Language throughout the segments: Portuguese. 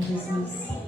Amém, Jesus.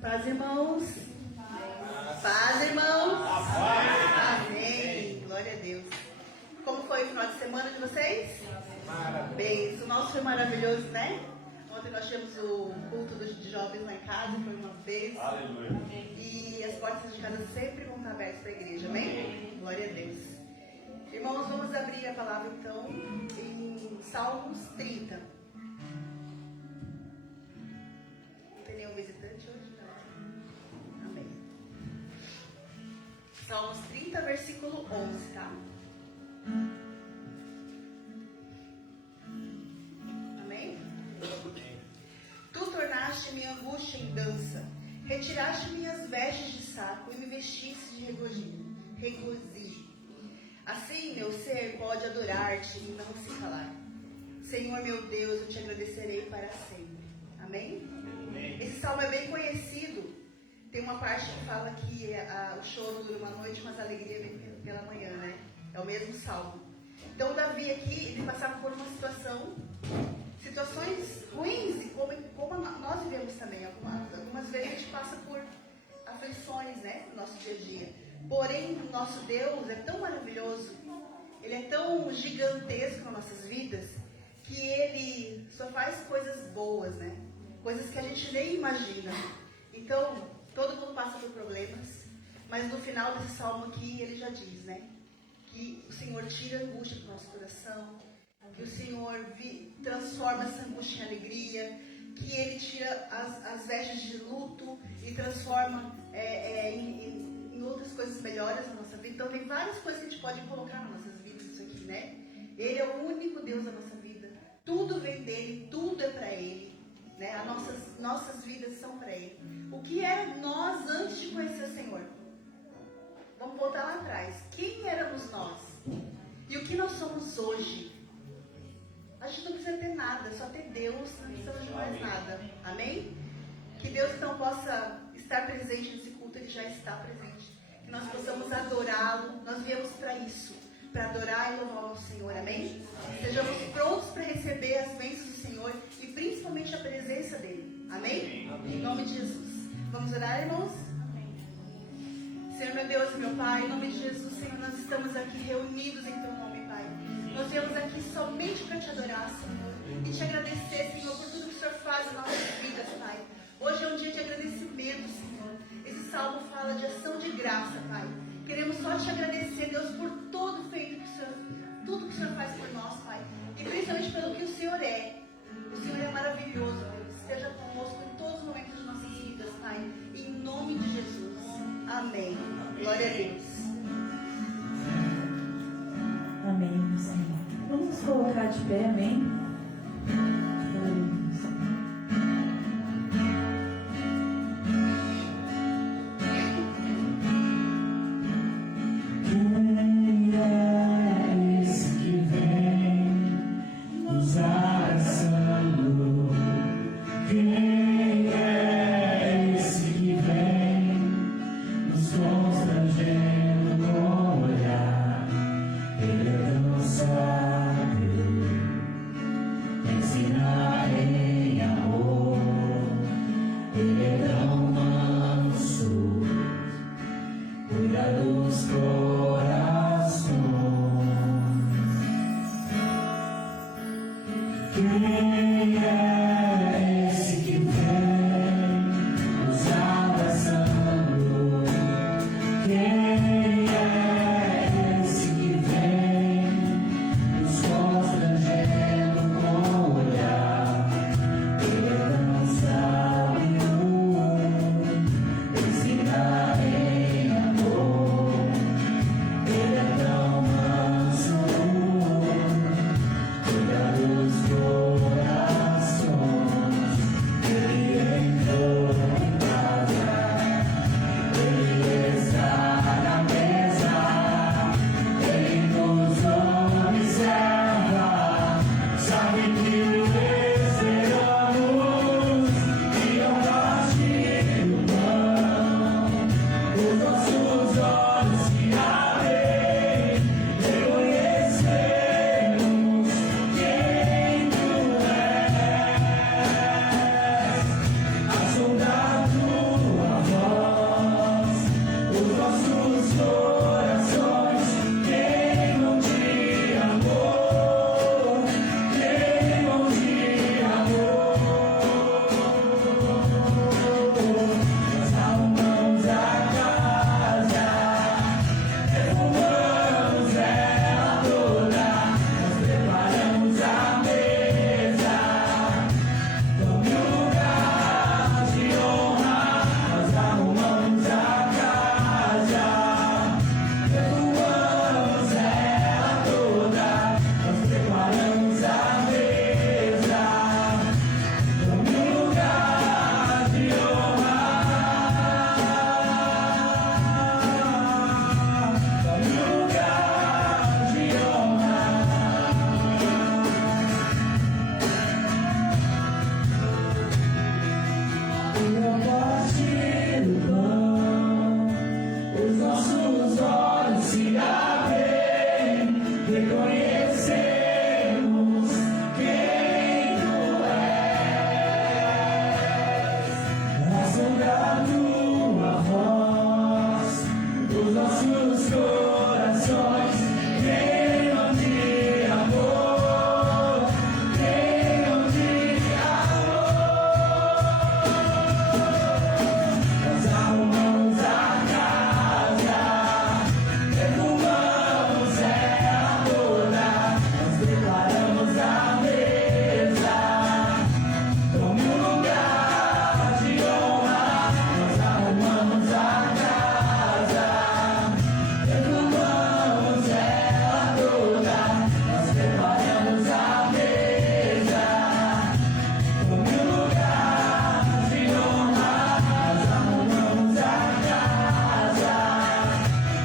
Paz, irmãos. Paz, irmãos. Amém. Glória a Deus. Como foi o final de semana de vocês? Bem, o nosso foi maravilhoso, né? Ontem nós tivemos o culto de jovens lá em casa, foi uma vez. Aleluia. E as portas de casa sempre vão estar abertas para a igreja, amém? Glória a Deus. Irmãos, vamos abrir a palavra então em Salmos 30. Não tem nenhum visitante hoje? Não. Amém. Salmos 30, versículo 11, tá? Amém? Tu tornaste minha angústia em dança, retiraste minhas vestes de saco e me vestiste de regozijo. Assim meu ser pode adorar-te e não se calar. Senhor meu Deus, eu te agradecerei para sempre. Amém? Esse salmo é bem conhecido. Tem uma parte que fala que o choro dura uma noite, mas a alegria vem pela manhã, né? É o mesmo salmo. Então o Davi aqui, ele passava por uma situações ruins, como nós vivemos também. Algumas vezes a gente passa por aflições, né? No nosso dia a dia. Porém, o nosso Deus é tão maravilhoso, Ele é tão gigantesco nas nossas vidas, que Ele só faz coisas boas, né? Coisas que a gente nem imagina. Então, todo mundo passa por problemas, mas no final desse salmo aqui, ele já diz, né? Que o Senhor tira a angústia do nosso coração, que o Senhor transforma essa angústia em alegria, que Ele tira as vestes de luto e transforma em outras coisas melhores na nossa vida. Então tem várias coisas que a gente pode colocar nas nossas vidas, isso aqui, né? Ele é o único Deus da nossa vida. Tudo vem dele, tudo é para Ele, né? As nossas vidas são para Ele. O que era nós antes de conhecer o Senhor? Vamos voltar lá atrás. Quem éramos nós? E o que nós somos hoje? A gente não precisa ter nada, só ter Deus, não precisamos de mais nada. Amém? Que Deus então possa estar presente nesse culto, Ele já está presente. Que nós possamos adorá-lo. Nós viemos para isso, para adorar e louvar o Senhor. Amém? Sejamos prontos para receber as bênçãos do Senhor e principalmente a presença dEle. Amém? Em nome de Jesus. Vamos orar, irmãos? Senhor, meu Deus e meu Pai, em nome de Jesus, Senhor, nós estamos aqui reunidos em Teu nome, Pai. Nós viemos aqui somente para Te adorar, Senhor, e Te agradecer, Senhor, por tudo que o Senhor faz nas nossas vidas, Pai. Hoje é um dia de agradecimento, Senhor. Esse salmo fala de ação de graça, Pai. Queremos só Te agradecer, Deus, por todo feito que o Senhor, tudo que o Senhor faz por nós, Pai. E principalmente pelo que o Senhor é. O Senhor é maravilhoso, Deus. Esteja conosco em todos os momentos de nossas vidas, Pai. Em nome de Jesus. Amém. Glória a Deus. Amém, Senhor. Vamos nos colocar de pé, amém? Quem é esse que vem nos abraçando? Quem é esse que vem nos constrangendo com o olhar? Ele é tão sábio, ensina em amor. Ele é tão manso, cuida dos corações. Quem é esse que vem nos abraçando? Quem é esse que vem nos constrangendo com o olhar? Ele é tão sábio, ensina em amor. nossos corações queimam de amor, queimam de amor. Nós arrumamos a casa, perfumamos ela toda, nós preparamos a mesa como um lugar de honra. Nós arrumamos a casa, perfumamos ela toda, nós preparamos a mesa como um lugar de honra. Nós arrumamos a casa,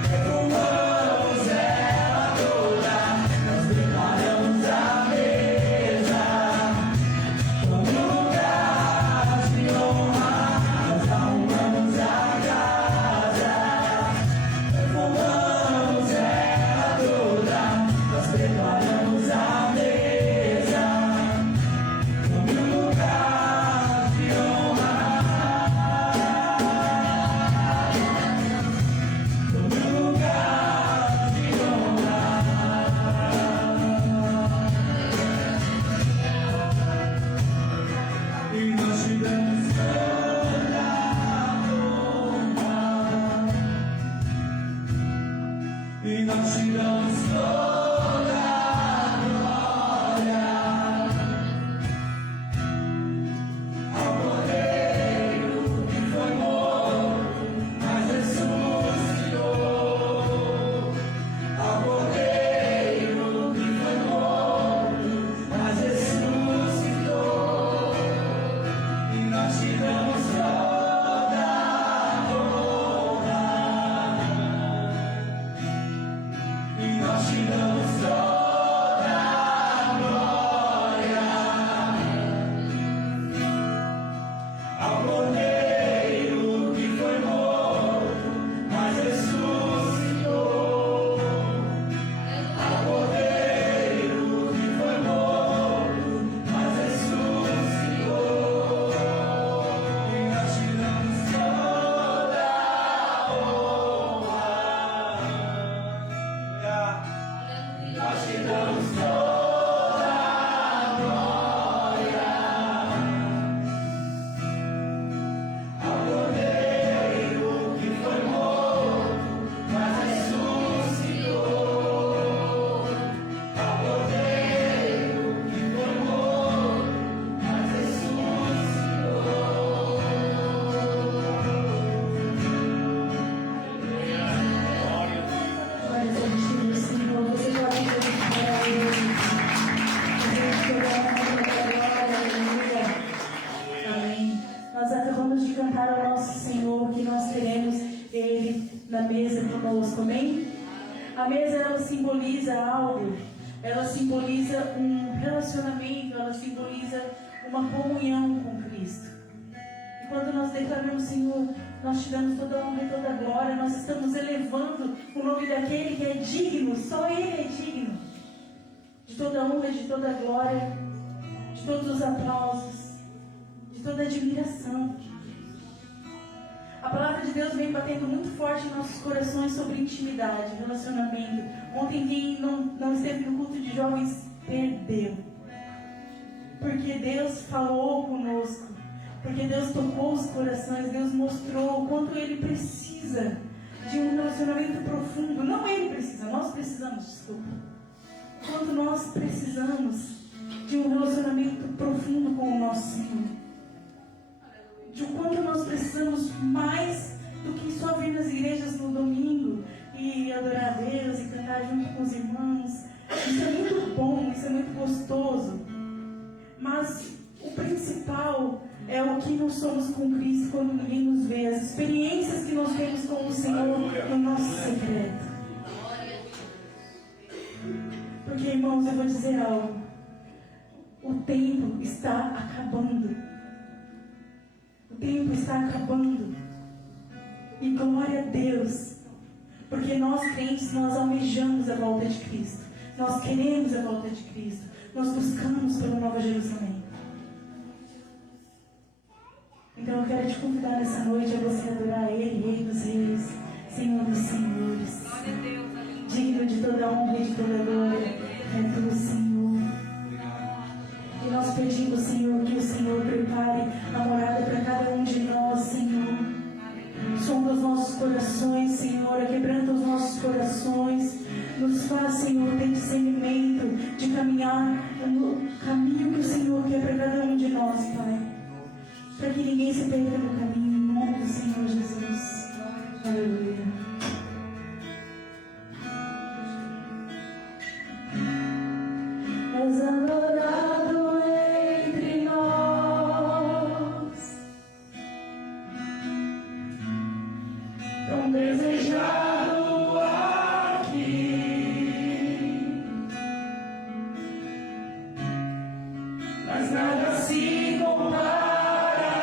perfumamos ela toda, nós preparamos a mesa como um lugar de honra. Nós arrumamos a casa, perfumamos ela toda, nós preparamos a mesa como um lugar de honra, como um lugar de honra. E nós te damos toda a honra, e nós te damos toda a glória ao Cordeiro que foi morto, mas ressuscitou, ao Cordeiro que foi morto, mas ressuscitou. E nós te damos toda a honra, e nós te damos toda a glória ao Cordeiro que foi morto, mas ressuscitou, ao Cordeiro que foi morto, mas ressuscitou. E nós te damos toda a honra, nós te damos toda a glória ao Cordeiro que foi morto, mas ressuscitou, ao Cordeiro que foi morto, mas ressuscitou. Glória a Deus, Senhor. Você pode glorificar Ele. Você toda a honra, toda a glória. Aleluia. Amém. Nós acabamos de cantar ao nosso Senhor que nós queremos Ele na mesa conosco. Amém? A mesa, ela simboliza algo. Ela simboliza um relacionamento. Ela simboliza uma comunhão com Cristo. E quando nós declaramos, Senhor, nós te damos toda a honra e toda a glória, nós estamos elevando o nome daquele que é digno, só Ele é digno de toda a honra, de toda a glória, de todos os aplausos, de toda a admiração. A palavra de Deus vem batendo muito forte em nossos corações sobre intimidade, relacionamento. Ontem quem não esteve no culto de jovens perdeu. Porque Deus falou conosco. Porque Deus tocou os corações. Deus mostrou o quanto Ele precisa de um relacionamento profundo. Não Ele precisa, nós precisamos, desculpa. O quanto nós precisamos de um relacionamento profundo com o nosso Senhor. De o quanto nós precisamos mais do que só vir nas igrejas no domingo e adorar a Deus e cantar junto com os irmãos. Isso é muito bom, isso é muito gostoso. Mas o principal é o que nós somos com Cristo quando ninguém nos vê. As experiências que nós temos com o Senhor no nosso secreto. Porque, irmãos, eu vou dizer algo. O tempo está acabando. O tempo está acabando. E glória a Deus. Porque nós crentes, nós almejamos a volta de Cristo. Nós queremos a volta de Cristo. Nós buscamos pela Nova Jerusalém. Então eu quero te convidar nessa noite a você adorar Ele, Rei dos Reis, Senhor dos Senhores. de toda honra e de toda glória é do Senhor. E nós pedimos, Senhor, que o Senhor prepare a morada para cada um de nós, Senhor. Sonda os nossos corações, Senhor, quebranta os nossos corações. Nos faz, Senhor, ter discernimento de caminhar no caminho que o Senhor quer para cada um de nós, Pai. Para que ninguém se perca no caminho, em nome do Senhor Jesus. Aleluia. És adorado entre nós, tão desejado aqui, mas nada se compara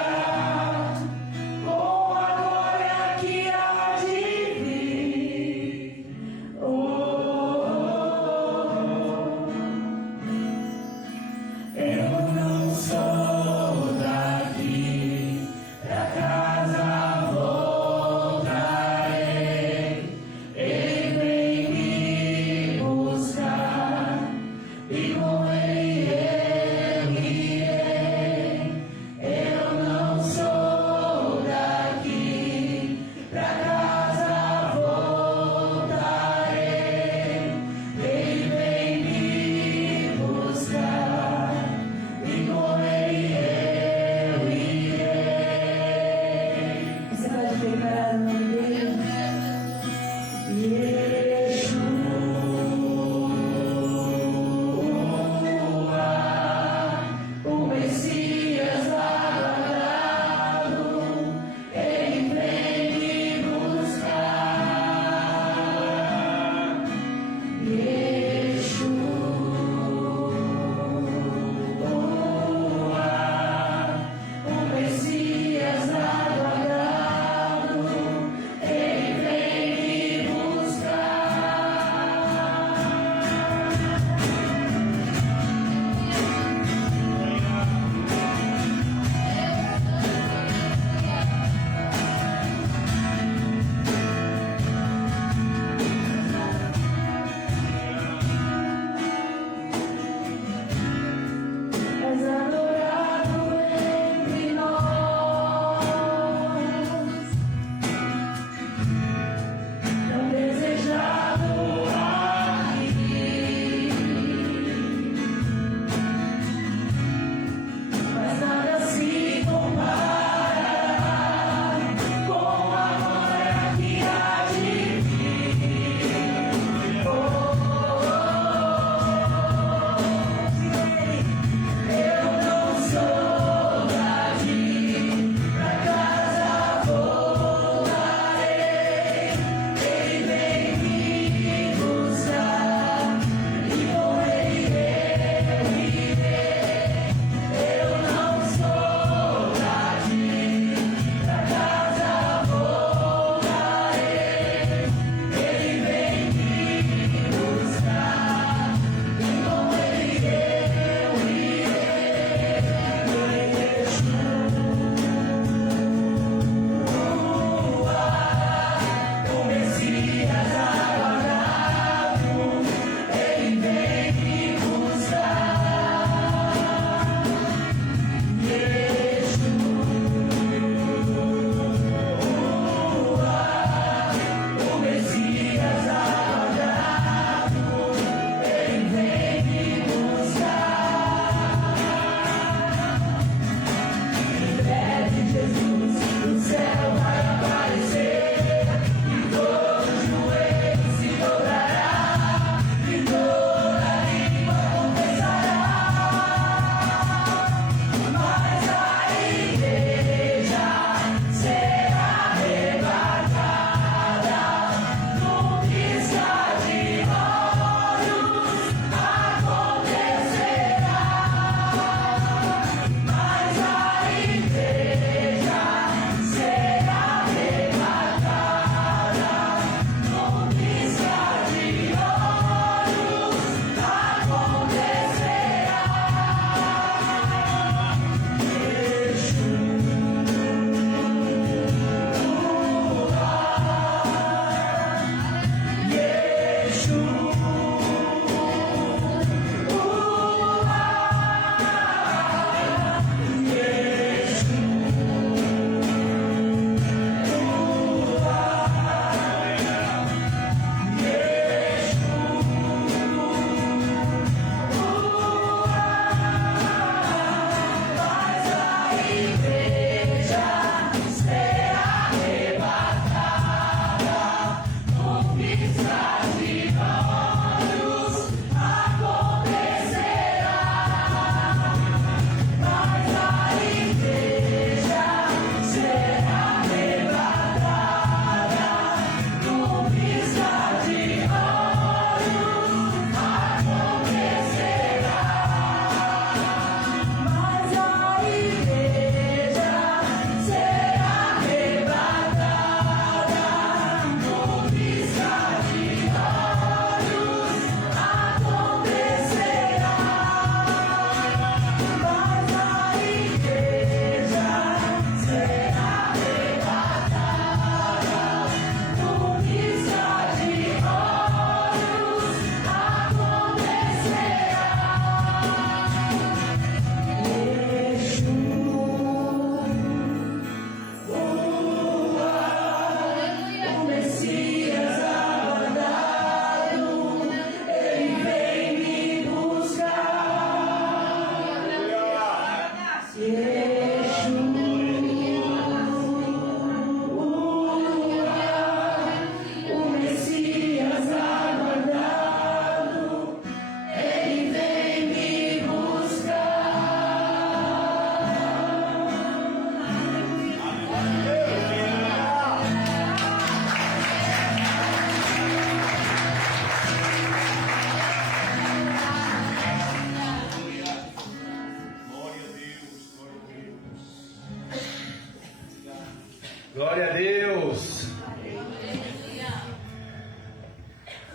Glória a Deus.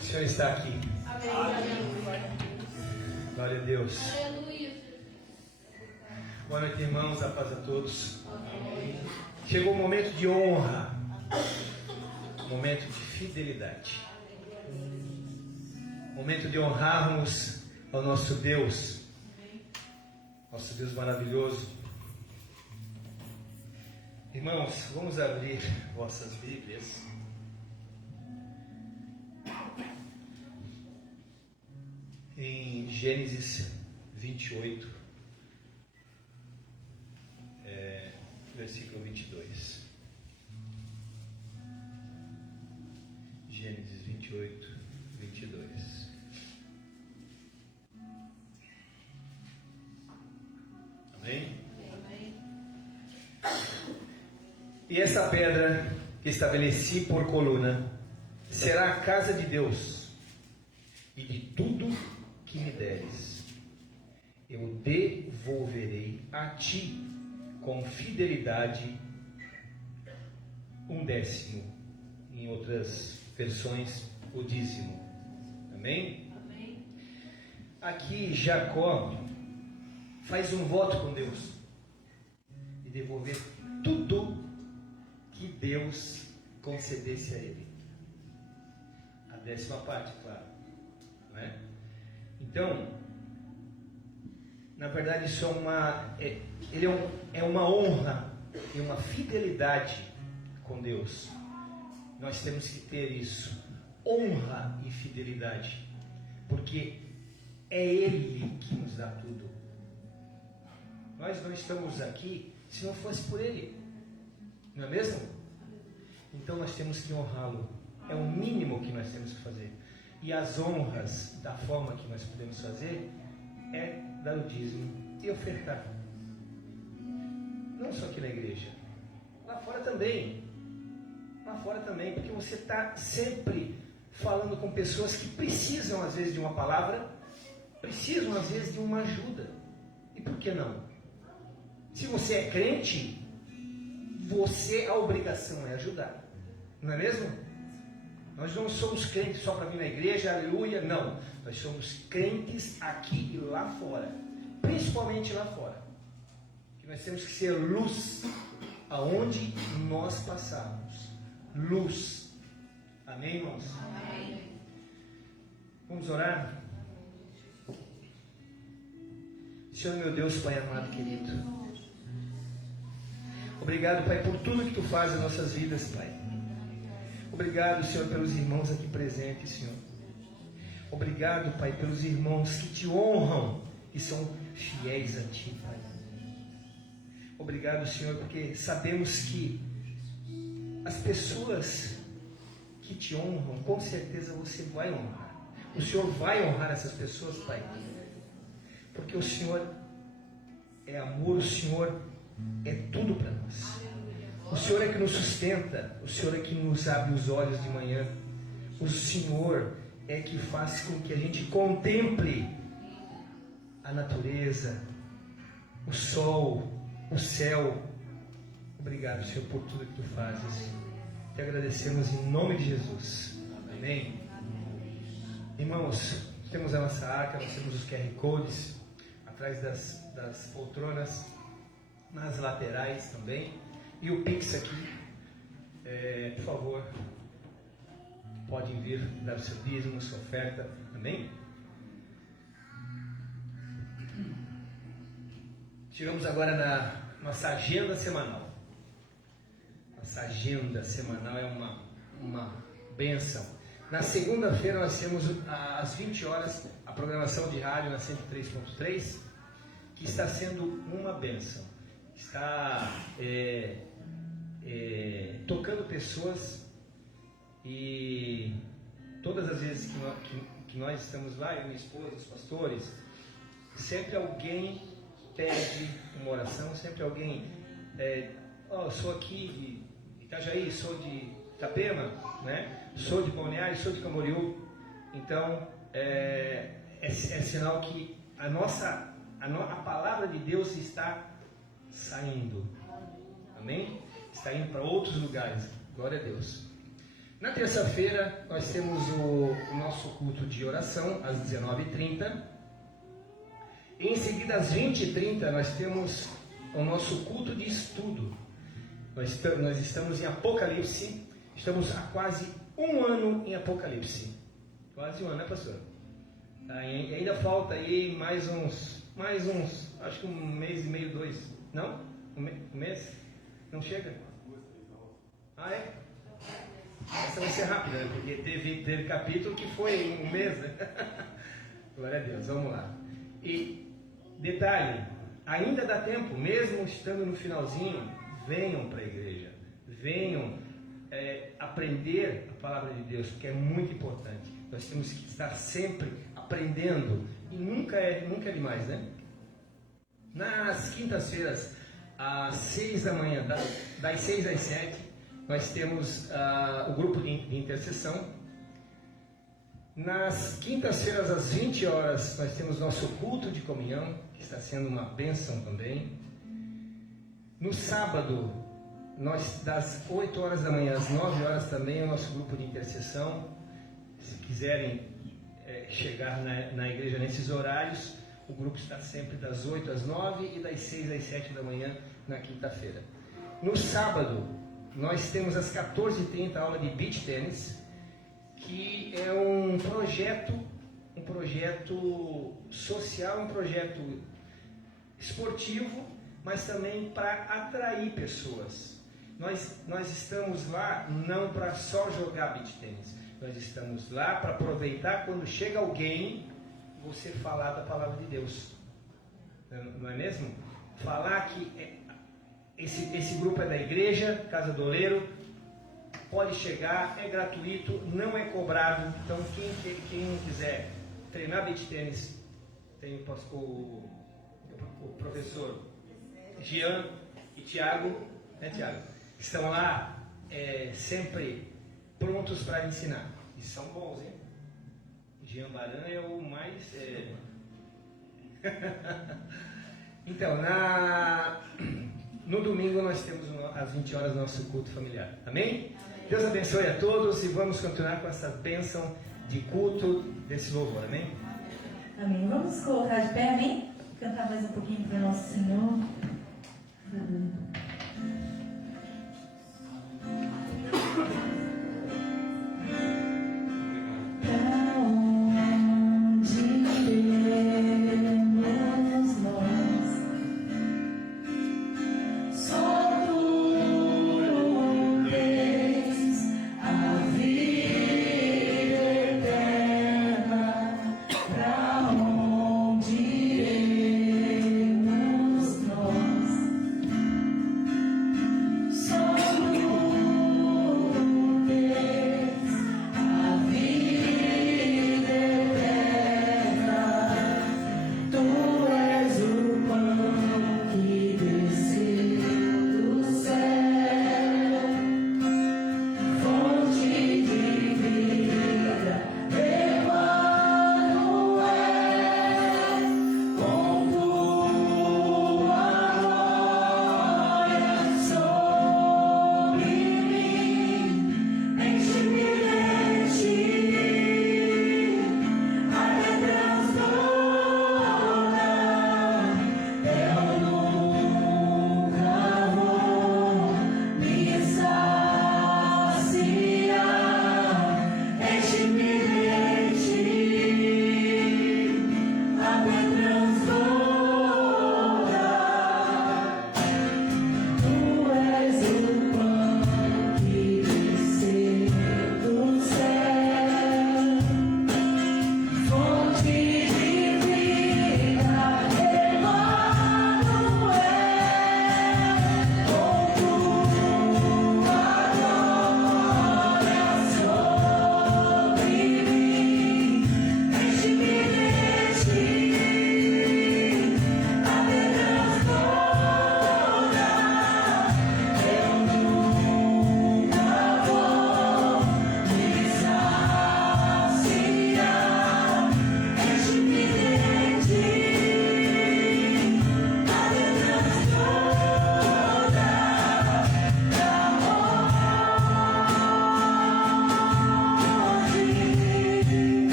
O Senhor está aqui. Glória a Deus. Boa noite, irmãos. A paz a todos. Chegou o momento de honra. Momento de fidelidade. Momento de honrarmos ao nosso Deus. Nosso Deus maravilhoso. Irmãos, vamos abrir vossas Bíblias. Em Gênesis 28, versículo 22. Gênesis 28, 22. Amém? E essa pedra que estabeleci por coluna será a casa de Deus, e de tudo que me deres, eu devolverei a ti com fidelidade 1/10. Em outras versões, o dízimo. Amém? Amém. Aqui Jacó faz um voto com Deus de devolver tudo que Deus concedesse a ele. A 10ª parte, claro. Não é? Então, na verdade, isso é uma honra e uma fidelidade com Deus. Nós temos que ter isso, honra e fidelidade, porque é Ele que nos dá tudo. Nós não estamos aqui se não fosse por Ele, não é mesmo? Então nós temos que honrá-lo, é o mínimo que nós temos que fazer. E as honras, da forma que nós podemos fazer, é dar o dízimo e ofertar. Não só aqui na igreja, lá fora também. Lá fora também, porque você está sempre falando com pessoas que precisam às vezes de uma palavra, precisam às vezes de uma ajuda. E por que não? Se você é crente, a obrigação é ajudar. Não é mesmo? Nós não somos crentes só para vir na igreja, aleluia, não. Nós somos crentes aqui e lá fora, principalmente lá fora. Que nós temos que ser luz aonde nós passarmos. Luz. Amém, irmãos? Amém. Vamos orar? Senhor meu Deus, Pai amado, querido. Obrigado, Pai, por tudo que Tu fazes em nossas vidas, Pai. Obrigado, Senhor, pelos irmãos aqui presentes, Senhor. Obrigado, Pai, pelos irmãos que Te honram e são fiéis a Ti, Pai. Obrigado, Senhor, porque sabemos que as pessoas que Te honram, com certeza você vai honrar. O Senhor vai honrar essas pessoas, Pai. Porque o Senhor é amor, o Senhor é tudo para nós. O Senhor é que nos sustenta, o Senhor é que nos abre os olhos de manhã. O Senhor é que faz com que a gente contemple a natureza, o sol, o céu. Obrigado, Senhor, por tudo que Tu fazes. Te agradecemos em nome de Jesus. Amém. Irmãos, temos a nossa arca, nós temos os QR Codes atrás das poltronas, nas laterais também. E o Pix aqui, por favor, podem vir dar o seu dízimo, sua oferta, amém? Chegamos agora na nossa agenda semanal. Nossa agenda semanal é uma bênção. Na segunda-feira nós temos às 20 horas a programação de rádio na 103.3, que está sendo uma bênção. Está tocando pessoas, e todas as vezes que nós estamos lá, eu e minha esposa, os pastores, sempre alguém pede uma oração, sempre alguém, eu sou aqui de Itajaí, sou de Itapema, né? Sou de Balneário, sou de Camboriú. Então é sinal que a palavra de Deus está saindo. Amém? está indo para outros lugares. Glória a Deus. Na terça-feira, nós temos o nosso culto de oração, às 19h30. Em seguida, às 20h30, nós temos o nosso culto de estudo. Nós estamos em Apocalipse, estamos há quase um ano em Apocalipse. Quase um ano, né, pastor? Ainda falta aí mais uns, acho que um mês e meio, 2. Não? Um mês? Não chega? Ah, é? Essa vai ser rápida, né? Porque teve capítulo que foi um mês, né? Glória a Deus, vamos lá. E detalhe, ainda dá tempo, mesmo estando no finalzinho, venham para a igreja, venham aprender a palavra de Deus, porque é muito importante. Nós temos que estar sempre aprendendo, e nunca é demais, né? Nas quintas-feiras, às 6 da manhã, das 6 às 7, nós temos o grupo de intercessão. Nas quintas-feiras, às 20 horas, nós temos nosso culto de comunhão, que está sendo uma bênção também. No sábado, das 8 horas da manhã às 9 horas também, é o nosso grupo de intercessão. Se quiserem chegar na igreja nesses horários, o grupo está sempre das 8 às 9 e das 6 às 7 da manhã na quinta-feira. No sábado, nós temos às 14h30 aula de beach tênis, que é um projeto social, um projeto esportivo, mas também para atrair pessoas. Nós estamos lá não para só jogar beach tênis, nós estamos lá para aproveitar quando chega alguém, você falar da palavra de Deus, não é mesmo? Falar que esse grupo é da igreja, Casa do Oleiro, pode chegar, é gratuito, não é cobrado. Então quem não quiser treinar beach tênis, tem o professor Jean e Tiago, né, Tiago? Estão lá sempre prontos para ensinar. E são bons, hein? Jean Baran é o mais... Então, no domingo nós temos às 20 horas nosso culto familiar. Amém? Deus abençoe a todos e vamos continuar com essa bênção de culto desse louvor. Amém? Amém. Vamos colocar de pé, amém? Cantar mais um pouquinho para o nosso Senhor. Onde iremos nós?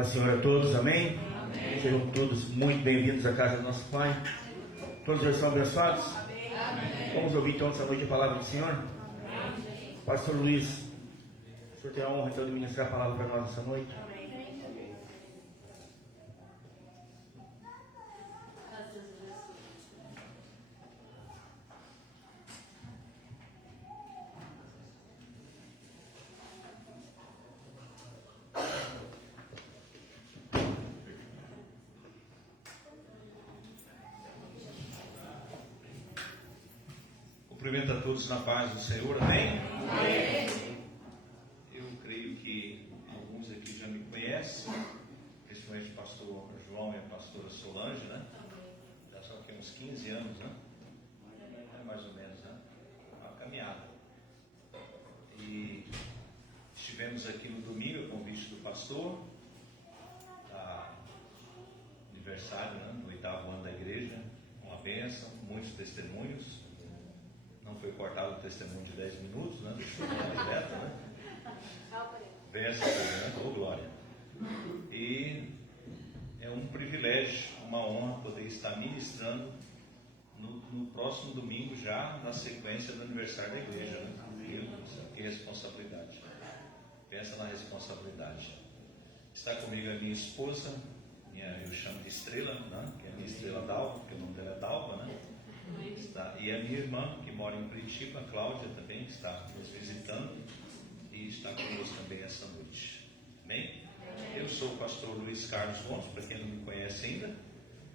Paz do Senhor a todos, amém? Amém. Sejam todos muito bem-vindos à casa do nosso Pai. Todos já estão abençoados? Amém. Vamos ouvir então essa noite a palavra do Senhor? Amém. Pastor Luiz, o senhor tem a honra então de ministrar a palavra para nós essa noite? Amém. Cumprimento a todos na paz do Senhor, amém? Amém. Eu creio que alguns aqui já me conhecem, principalmente o pastor João e a pastora Solange, né? Já são aqui uns 15 anos, né? É mais ou menos, né? Uma caminhada. E estivemos aqui no domingo, a convite do pastor, aniversário, né? No 8º ano da igreja, uma bênção, muitos testemunhos. Não foi cortado o testemunho de 10 minutos, né? Deixou direto, né? Verso, né? Oh, glória. E é um privilégio, uma honra poder estar ministrando no próximo domingo, já na sequência do aniversário da igreja, né? Meu Deus, que responsabilidade. Pensa na responsabilidade. Está comigo a minha esposa, eu chamo de Estrela, né? Que é a minha Estrela Dalva, porque o nome dela é Dalva, né? Está, e a minha irmã, que mora em Curitiba, a Cláudia também, que está nos visitando e está conosco também essa noite. Amém? Eu sou o pastor Luiz Carlos Gomes, para quem não me conhece ainda,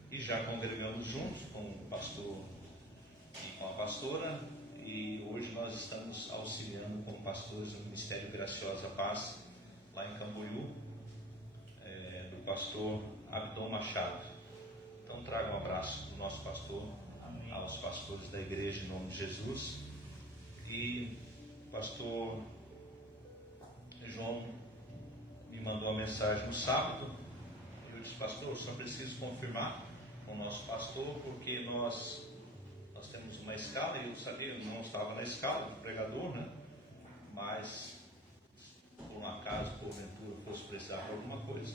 e já congregamos juntos com o pastor e com a pastora, e hoje nós estamos auxiliando como pastores no Ministério Graciosa Paz, lá em Camboriú, do pastor Abdon Machado. Então traga um abraço do nosso pastor aos pastores da igreja em nome de Jesus. E o pastor João me mandou uma mensagem no sábado. Eu disse: pastor, eu só preciso confirmar com o nosso pastor, porque nós temos uma escala, e eu sabia, eu não estava na escala do pregador, né? Mas por um acaso, porventura, fosse precisar de alguma coisa.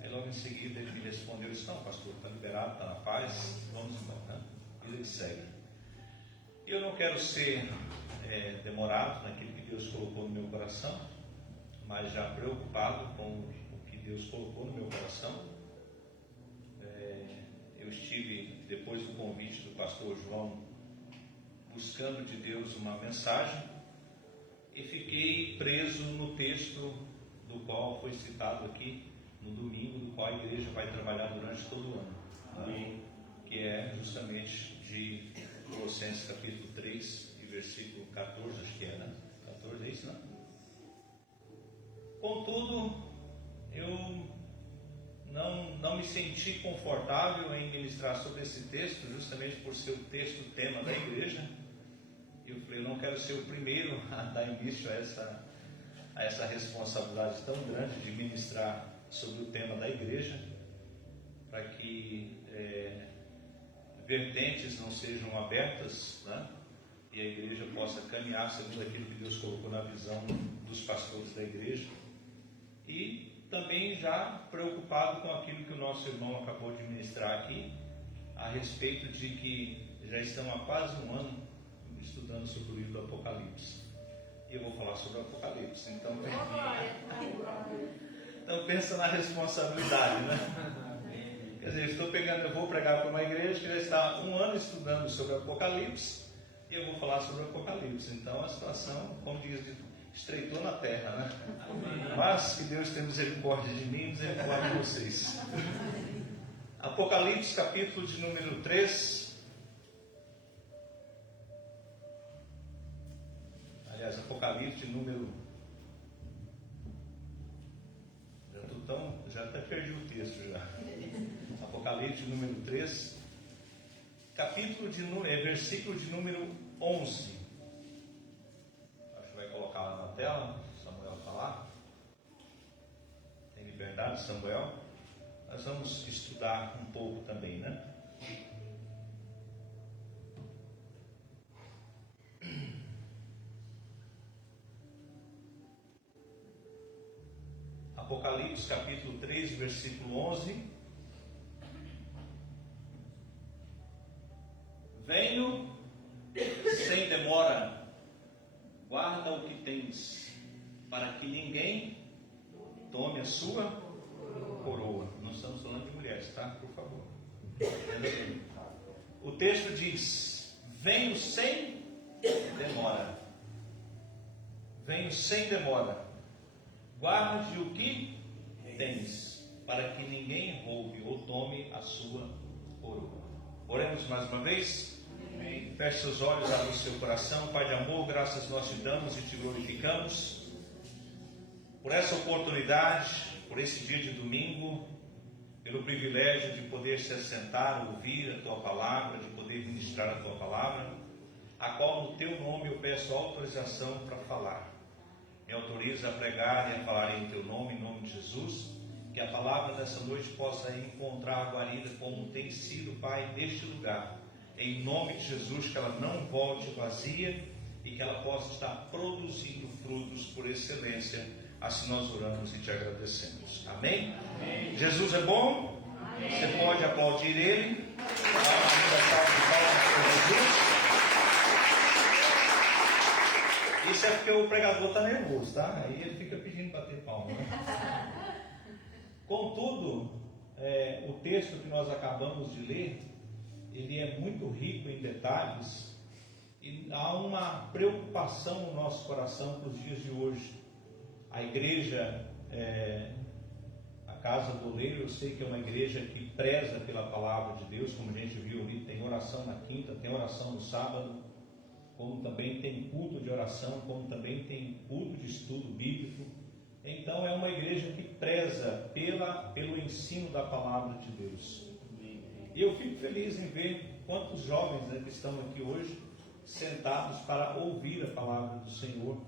Aí logo em seguida ele me respondeu: disse: não, pastor, está liberado, está na paz, vamos embora, né? Ele segue. Eu não quero ser demorado naquilo que Deus colocou no meu coração, mas já preocupado com o que Deus colocou no meu coração. Eu estive, depois do convite do pastor João, buscando de Deus uma mensagem e fiquei preso no texto do qual foi citado aqui no domingo, do qual a igreja vai trabalhar durante todo o ano, né? Que é justamente de Colossenses capítulo 3 e versículo 14, acho que é, né? 14 é isso, né? Contudo, eu não me senti confortável em ministrar sobre esse texto, justamente por ser o texto tema da igreja. E eu falei: não quero ser o primeiro a dar início a essa responsabilidade tão grande de ministrar sobre o tema da igreja, para que vertentes não sejam abertas, né? E a igreja possa caminhar segundo aquilo que Deus colocou na visão dos pastores da igreja. E também já preocupado com aquilo que o nosso irmão acabou de ministrar aqui, a respeito de que já estão há quase um ano estudando sobre o livro do Apocalipse. E eu vou falar sobre o Apocalipse. Então pensa na responsabilidade, né? Quer dizer, eu vou pregar para uma igreja que já está há um ano estudando sobre o Apocalipse, e eu vou falar sobre o Apocalipse. Então a situação, como diz, estreitou na terra, né? Mas que Deus tenha misericórdia de mim e misericórdia de vocês. Apocalipse, capítulo de número 3. Aliás, Apocalipse de número... Já até perdi o texto já. Apocalipse número 3, versículo de número 11. Acho que vai colocar lá na tela, Samuel falar. Tem liberdade, Samuel. Nós vamos estudar um pouco também, né? Apocalipse capítulo 3, versículo 11. Venho sem demora, guarda o que tens, para que ninguém tome a sua coroa. Não estamos falando de mulheres, tá? Por favor. O texto diz: venho sem demora. Venho sem demora. Guarde o que tens, para que ninguém roube ou tome a sua coroa. Oremos mais uma vez. Feche seus olhos, abra o seu coração. Pai de amor, graças nós te damos e te glorificamos por essa oportunidade, por esse dia de domingo, pelo privilégio de poder se assentar, ouvir a Tua palavra, de poder ministrar a Tua palavra, a qual no Teu nome eu peço autorização para falar. Me autoriza a pregar e a falar em Teu nome, em nome de Jesus, que a palavra dessa noite possa encontrar guarida como tem sido, Pai, neste lugar. Em nome de Jesus, que ela não volte vazia e que ela possa estar produzindo frutos por excelência. Assim nós oramos e te agradecemos. Amém? Amém. Jesus é bom? Amém. Você pode aplaudir Ele. Isso é porque o pregador está nervoso, tá? Aí ele fica pedindo para ter palma, né? Contudo, o texto que nós acabamos de ler, ele é muito rico em detalhes e há uma preocupação no nosso coração para os dias de hoje. A igreja, a Casa do Oleiro, eu sei que é uma igreja que preza pela palavra de Deus, como a gente viu ali, tem oração na quinta, tem oração no sábado, como também tem culto de oração, como também tem culto de estudo bíblico. Então é uma igreja que preza pelo ensino da palavra de Deus. E eu fico feliz em ver quantos jovens, que estão aqui hoje sentados para ouvir a palavra do Senhor.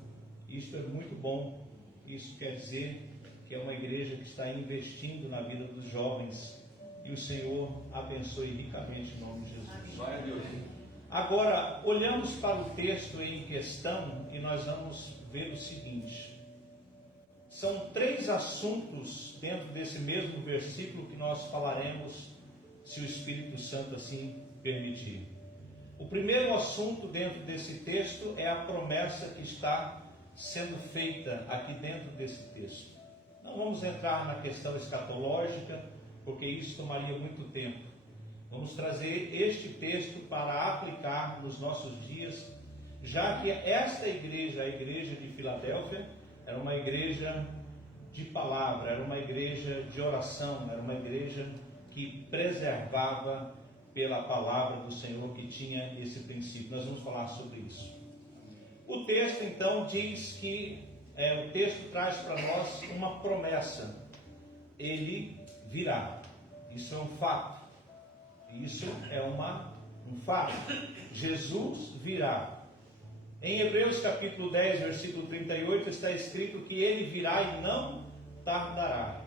Isso é muito bom. Isso quer dizer que é uma igreja que está investindo na vida dos jovens. E o Senhor abençoe ricamente em nome de Jesus. Glória a Deus. Agora, olhamos para o texto em questão e nós vamos ver o seguinte. São 3 assuntos dentro desse mesmo versículo que nós falaremos, se o Espírito Santo assim permitir. O primeiro assunto dentro desse texto é a promessa que está sendo feita aqui dentro desse texto. Não vamos entrar na questão escatológica, porque isso tomaria muito tempo. Vamos trazer este texto para aplicar nos nossos dias, já que esta igreja, a igreja de Filadélfia, era uma igreja de palavra, era uma igreja de oração, era uma igreja que preservava pela palavra do Senhor, que tinha esse princípio. Nós vamos falar sobre isso. O texto então diz que, o texto traz para nós uma promessa. Ele virá. Isso é um fato. Isso é um fato. Jesus virá. Em Hebreus capítulo 10, versículo 38, está escrito que ele virá e não tardará.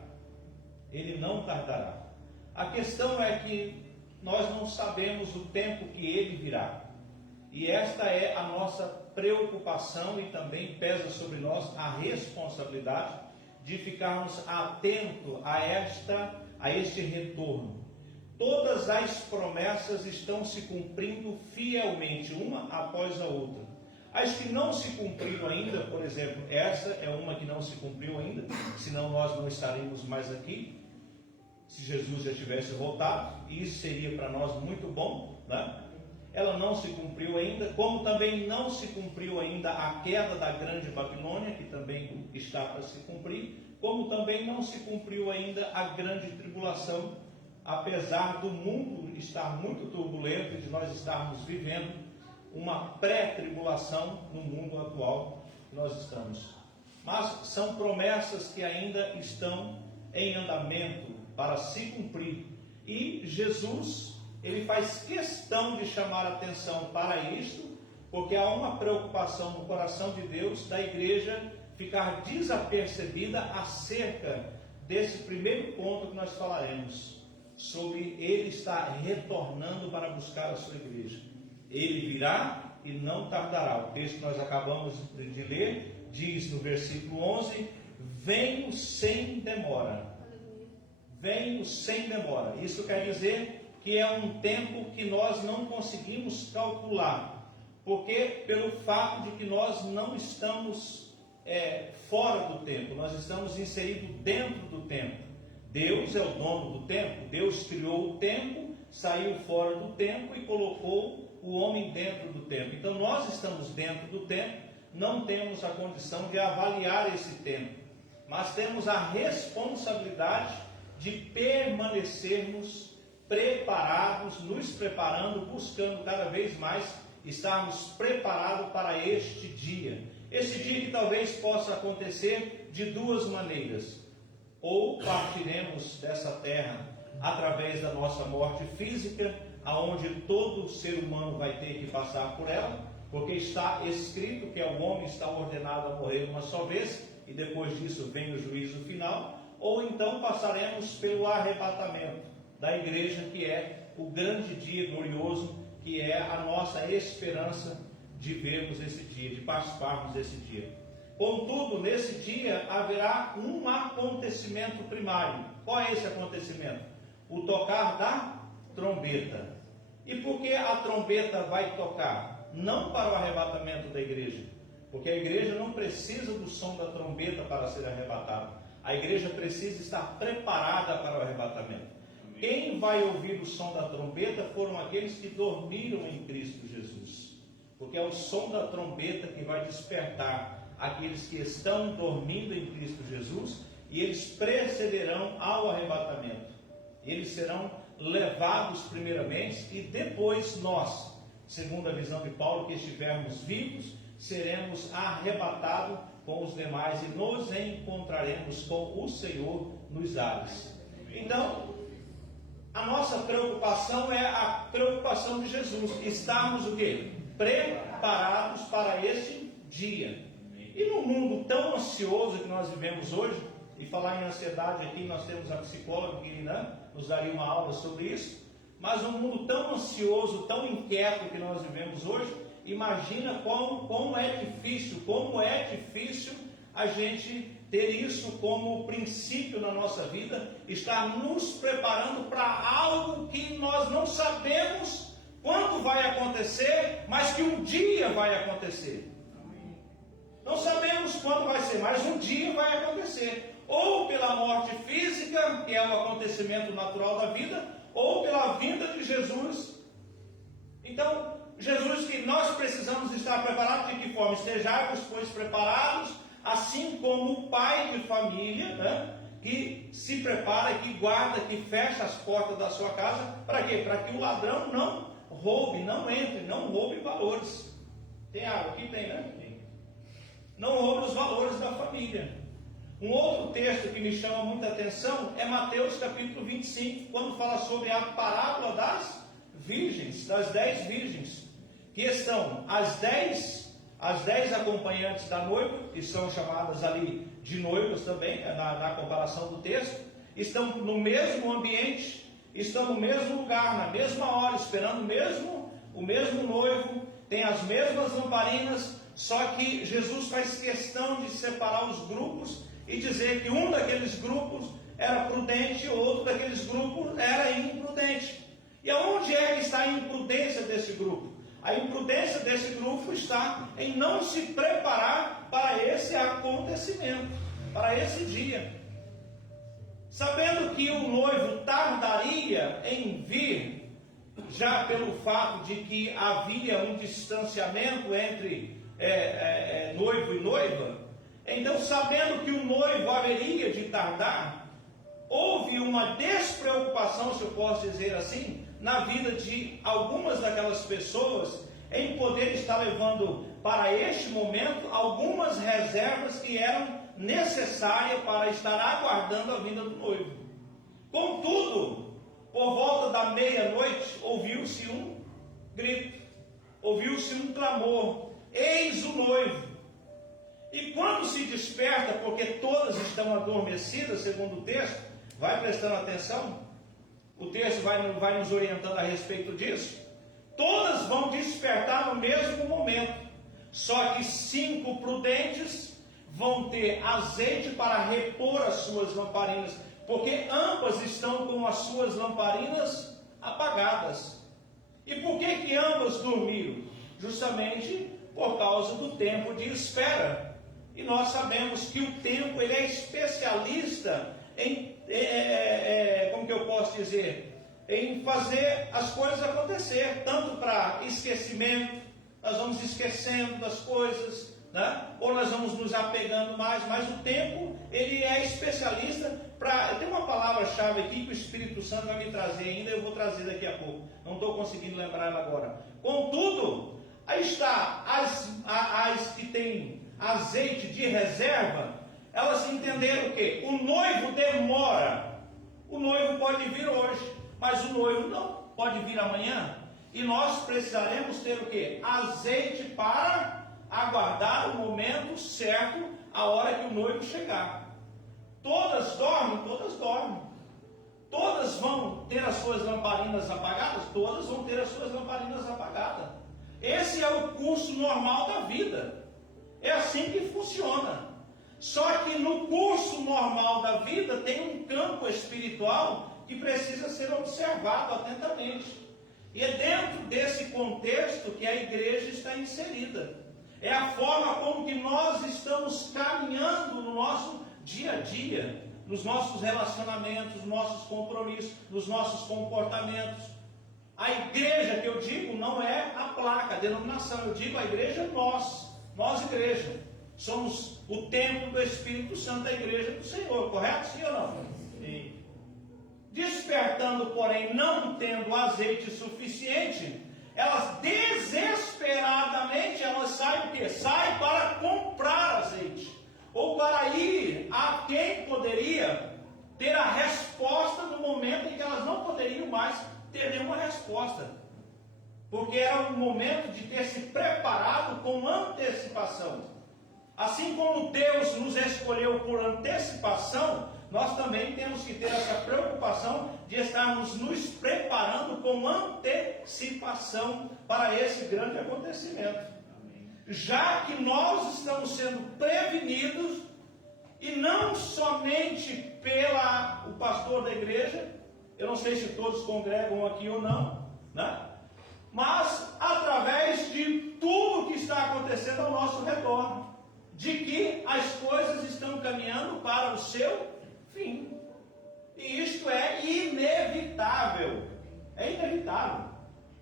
Ele não tardará. A questão é que nós não sabemos o tempo que ele virá. E esta é a nossa preocupação e também pesa sobre nós a responsabilidade de ficarmos atentos a este retorno. Todas as promessas estão se cumprindo fielmente, uma após a outra. As que não se cumpriram ainda, por exemplo, essa é uma que não se cumpriu ainda, senão nós não estaríamos mais aqui. Se Jesus já tivesse voltado, e isso seria para nós muito bom, né? Ela não se cumpriu ainda, como também não se cumpriu ainda a queda da grande Babilônia, que também está para se cumprir, como também não se cumpriu ainda a grande tribulação, apesar do mundo estar muito turbulento e de nós estarmos vivendo uma pré-tribulação no mundo atual que nós estamos. Mas são promessas que ainda estão em andamento para se cumprir. E Jesus, ele faz questão de chamar a atenção para isto, porque há uma preocupação no coração de Deus da igreja ficar desapercebida acerca desse primeiro ponto que nós falaremos, sobre ele estar retornando para buscar a sua igreja. Ele virá e não tardará. O texto que nós acabamos de ler diz no versículo 11: venho sem demora. Venho sem demora. Isso quer dizer que é um tempo que nós não conseguimos calcular, porque pelo fato de que nós não estamos fora do tempo, nós estamos inseridos dentro do tempo. Deus é o dono do tempo, Deus criou o tempo, saiu fora do tempo e colocou o homem dentro do tempo. Então nós estamos dentro do tempo, não temos a condição de avaliar esse tempo, mas temos a responsabilidade de permanecermos preparados, nos preparando, buscando cada vez mais estarmos preparados para este dia. Esse dia que talvez possa acontecer de duas maneiras: ou partiremos dessa terra através da nossa morte física, aonde todo ser humano vai ter que passar por ela, porque está escrito que o homem está ordenado a morrer uma só vez, e depois disso vem o juízo final. Ou então passaremos pelo arrebatamento da igreja, que é o grande dia glorioso, que é a nossa esperança de vermos esse dia, de participarmos desse dia. Contudo, nesse dia haverá um acontecimento primário. Qual é esse acontecimento? O tocar da trombeta. E por que a trombeta vai tocar? Não para o arrebatamento da igreja, porque a igreja não precisa do som da trombeta para ser arrebatada. A igreja precisa estar preparada para o arrebatamento. Quem vai ouvir o som da trombeta foram aqueles que dormiram em Cristo Jesus, porque é o som da trombeta que vai despertar aqueles que estão dormindo em Cristo Jesus, e eles precederão ao arrebatamento. Eles serão levados primeiramente, e depois nós, segundo a visão de Paulo, que estivermos vivos, seremos arrebatados com os demais e nos encontraremos com o Senhor nos ares. Então, a nossa preocupação é a preocupação de Jesus, estarmos o quê? Preparados para esse dia. E no mundo tão ansioso que nós vivemos hoje, e falar em ansiedade aqui, nós temos a psicóloga que nos daria uma aula sobre isso, mas no mundo tão ansioso, tão inquieto que nós vivemos hoje, imagina como é difícil a gente ter isso como princípio na nossa vida, estar nos preparando para algo que nós não sabemos quando vai acontecer, mas que um dia vai acontecer. Não sabemos quando vai ser, mas um dia vai acontecer. Ou pela morte física, que é um acontecimento natural da vida, ou pela vinda de Jesus. Então, Jesus, que nós precisamos estar preparados, de que forma? Estejamos, pois, preparados, assim como o pai de família, né, que se prepara, que guarda, que fecha as portas da sua casa. Para quê? Para que o ladrão não roube, não entre, não roube valores. Tem água aqui? Tem, né? Não roube os valores da família. Um outro texto que me chama muita atenção é Mateus capítulo 25, quando fala sobre a parábola das virgens, das 10 virgens, que estão as 10 acompanhantes da noiva, que são chamadas ali de noivas também, na comparação do texto, estão no mesmo ambiente, estão no mesmo lugar, na mesma hora, esperando o mesmo noivo, tem as mesmas lamparinas, só que Jesus faz questão de separar os grupos e dizer que um daqueles grupos era prudente e outro daqueles grupos era imprudente. E aonde é que está a imprudência desse grupo? A imprudência desse grupo está em não se preparar para esse acontecimento, para esse dia. Sabendo que o noivo tardaria em vir, já pelo fato de que havia um distanciamento entre noivo e noiva, então, sabendo que o noivo haveria de tardar, houve uma despreocupação, se eu posso dizer assim, na vida de algumas daquelas pessoas, em poder estar levando para este momento algumas reservas que eram necessárias para estar aguardando a vinda do noivo. Contudo, por volta da meia-noite, ouviu-se um grito, ouviu-se um clamor: eis o noivo. E quando se desperta, porque todas estão adormecidas, segundo o texto, vai prestando atenção, o texto vai nos orientando a respeito disso, todas vão despertar no mesmo momento, só que 5 prudentes vão ter azeite para repor as suas lamparinas, porque ambas estão com as suas lamparinas apagadas. E por que ambas dormiram? Justamente por causa do tempo de espera. E nós sabemos que o tempo, ele é especialista em, como que eu posso dizer, em fazer as coisas acontecer, tanto para esquecimento, nós vamos esquecendo das coisas, né? Ou nós vamos nos apegando mais, mas o tempo, ele é especialista para... Tem uma palavra-chave aqui que o Espírito Santo vai me trazer ainda, eu vou trazer daqui a pouco, não estou conseguindo lembrar ela agora. Contudo, aí está, as que têm azeite de reserva, elas entenderam o quê? O noivo demora, o noivo pode vir hoje, mas o noivo não pode vir amanhã, e nós precisaremos ter o quê? Azeite para aguardar o momento certo, a hora que o noivo chegar. Todas dormem, todas dormem. Todas vão ter as suas lamparinas apagadas, todas vão ter as suas lamparinas apagadas. Esse é o curso normal da vida. É assim que funciona. Só que no curso normal da vida tem um campo espiritual que precisa ser observado atentamente. E é dentro desse contexto que a igreja está inserida. É a forma como que nós estamos caminhando no nosso dia a dia, nos nossos relacionamentos, nos nossos compromissos, nos nossos comportamentos. A igreja que eu digo não é a placa, a denominação, eu digo a igreja nós igreja. Somos o templo do Espírito Santo, a igreja do Senhor, correto? Sim ou não? Sim. Despertando, porém, não tendo azeite suficiente, elas desesperadamente, elas saem o quê? Saem para comprar azeite, ou para ir a quem poderia ter a resposta no momento em que elas não poderiam mais ter nenhuma resposta, porque era um momento de ter se preparado com antecipação. Assim como Deus nos escolheu por antecipação, nós também temos que ter essa preocupação de estarmos nos preparando com antecipação para esse grande acontecimento. Já que nós estamos sendo prevenidos, e não somente pelo pastor da igreja, eu não sei se todos congregam aqui ou não, né? Mas através de tudo que está acontecendo ao nosso redor, de que as coisas estão caminhando para o seu fim. E isto é inevitável. É inevitável.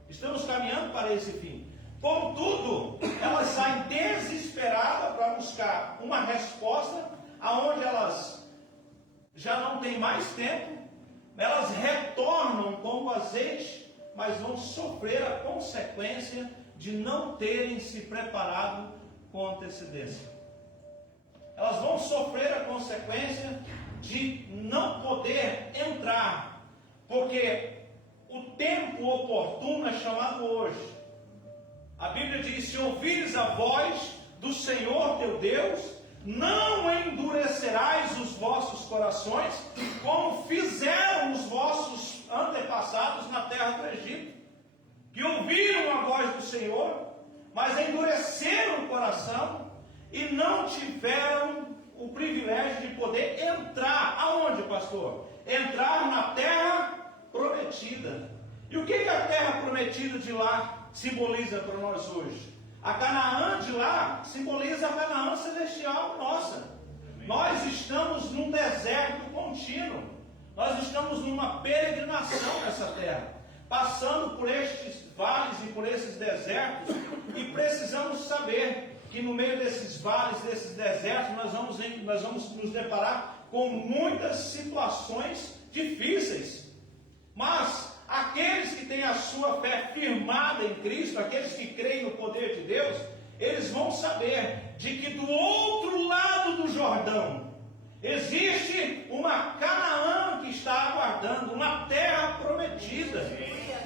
Estamos caminhando para esse fim. Contudo, elas saem desesperadas para buscar uma resposta aonde elas já não têm mais tempo. Elas retornam com o azeite, mas vão sofrer a consequência de não terem se preparado com antecedência. Elas vão sofrer a consequência de não poder entrar, porque o tempo oportuno é chamado hoje. A Bíblia diz: se ouvires a voz do Senhor teu Deus, não endurecerás os vossos corações, como fizeram os vossos antepassados na terra do Egito, que ouviram a voz do Senhor, mas endureceram o coração e não tiveram o privilégio de poder entrar. Aonde, pastor? Entrar na terra prometida. E o que a terra prometida de lá simboliza para nós hoje? A Canaã de lá simboliza a Canaã celestial nossa. Nós estamos num deserto contínuo. Nós estamos numa peregrinação nessa terra, passando por estes vales e por esses desertos, e precisamos saber que no meio desses vales, desses desertos, nós vamos nos deparar com muitas situações difíceis. Mas aqueles que têm a sua fé firmada em Cristo, aqueles que creem no poder de Deus, eles vão saber de que do outro lado do Jordão existe uma Canaã que está aguardando, uma terra prometida.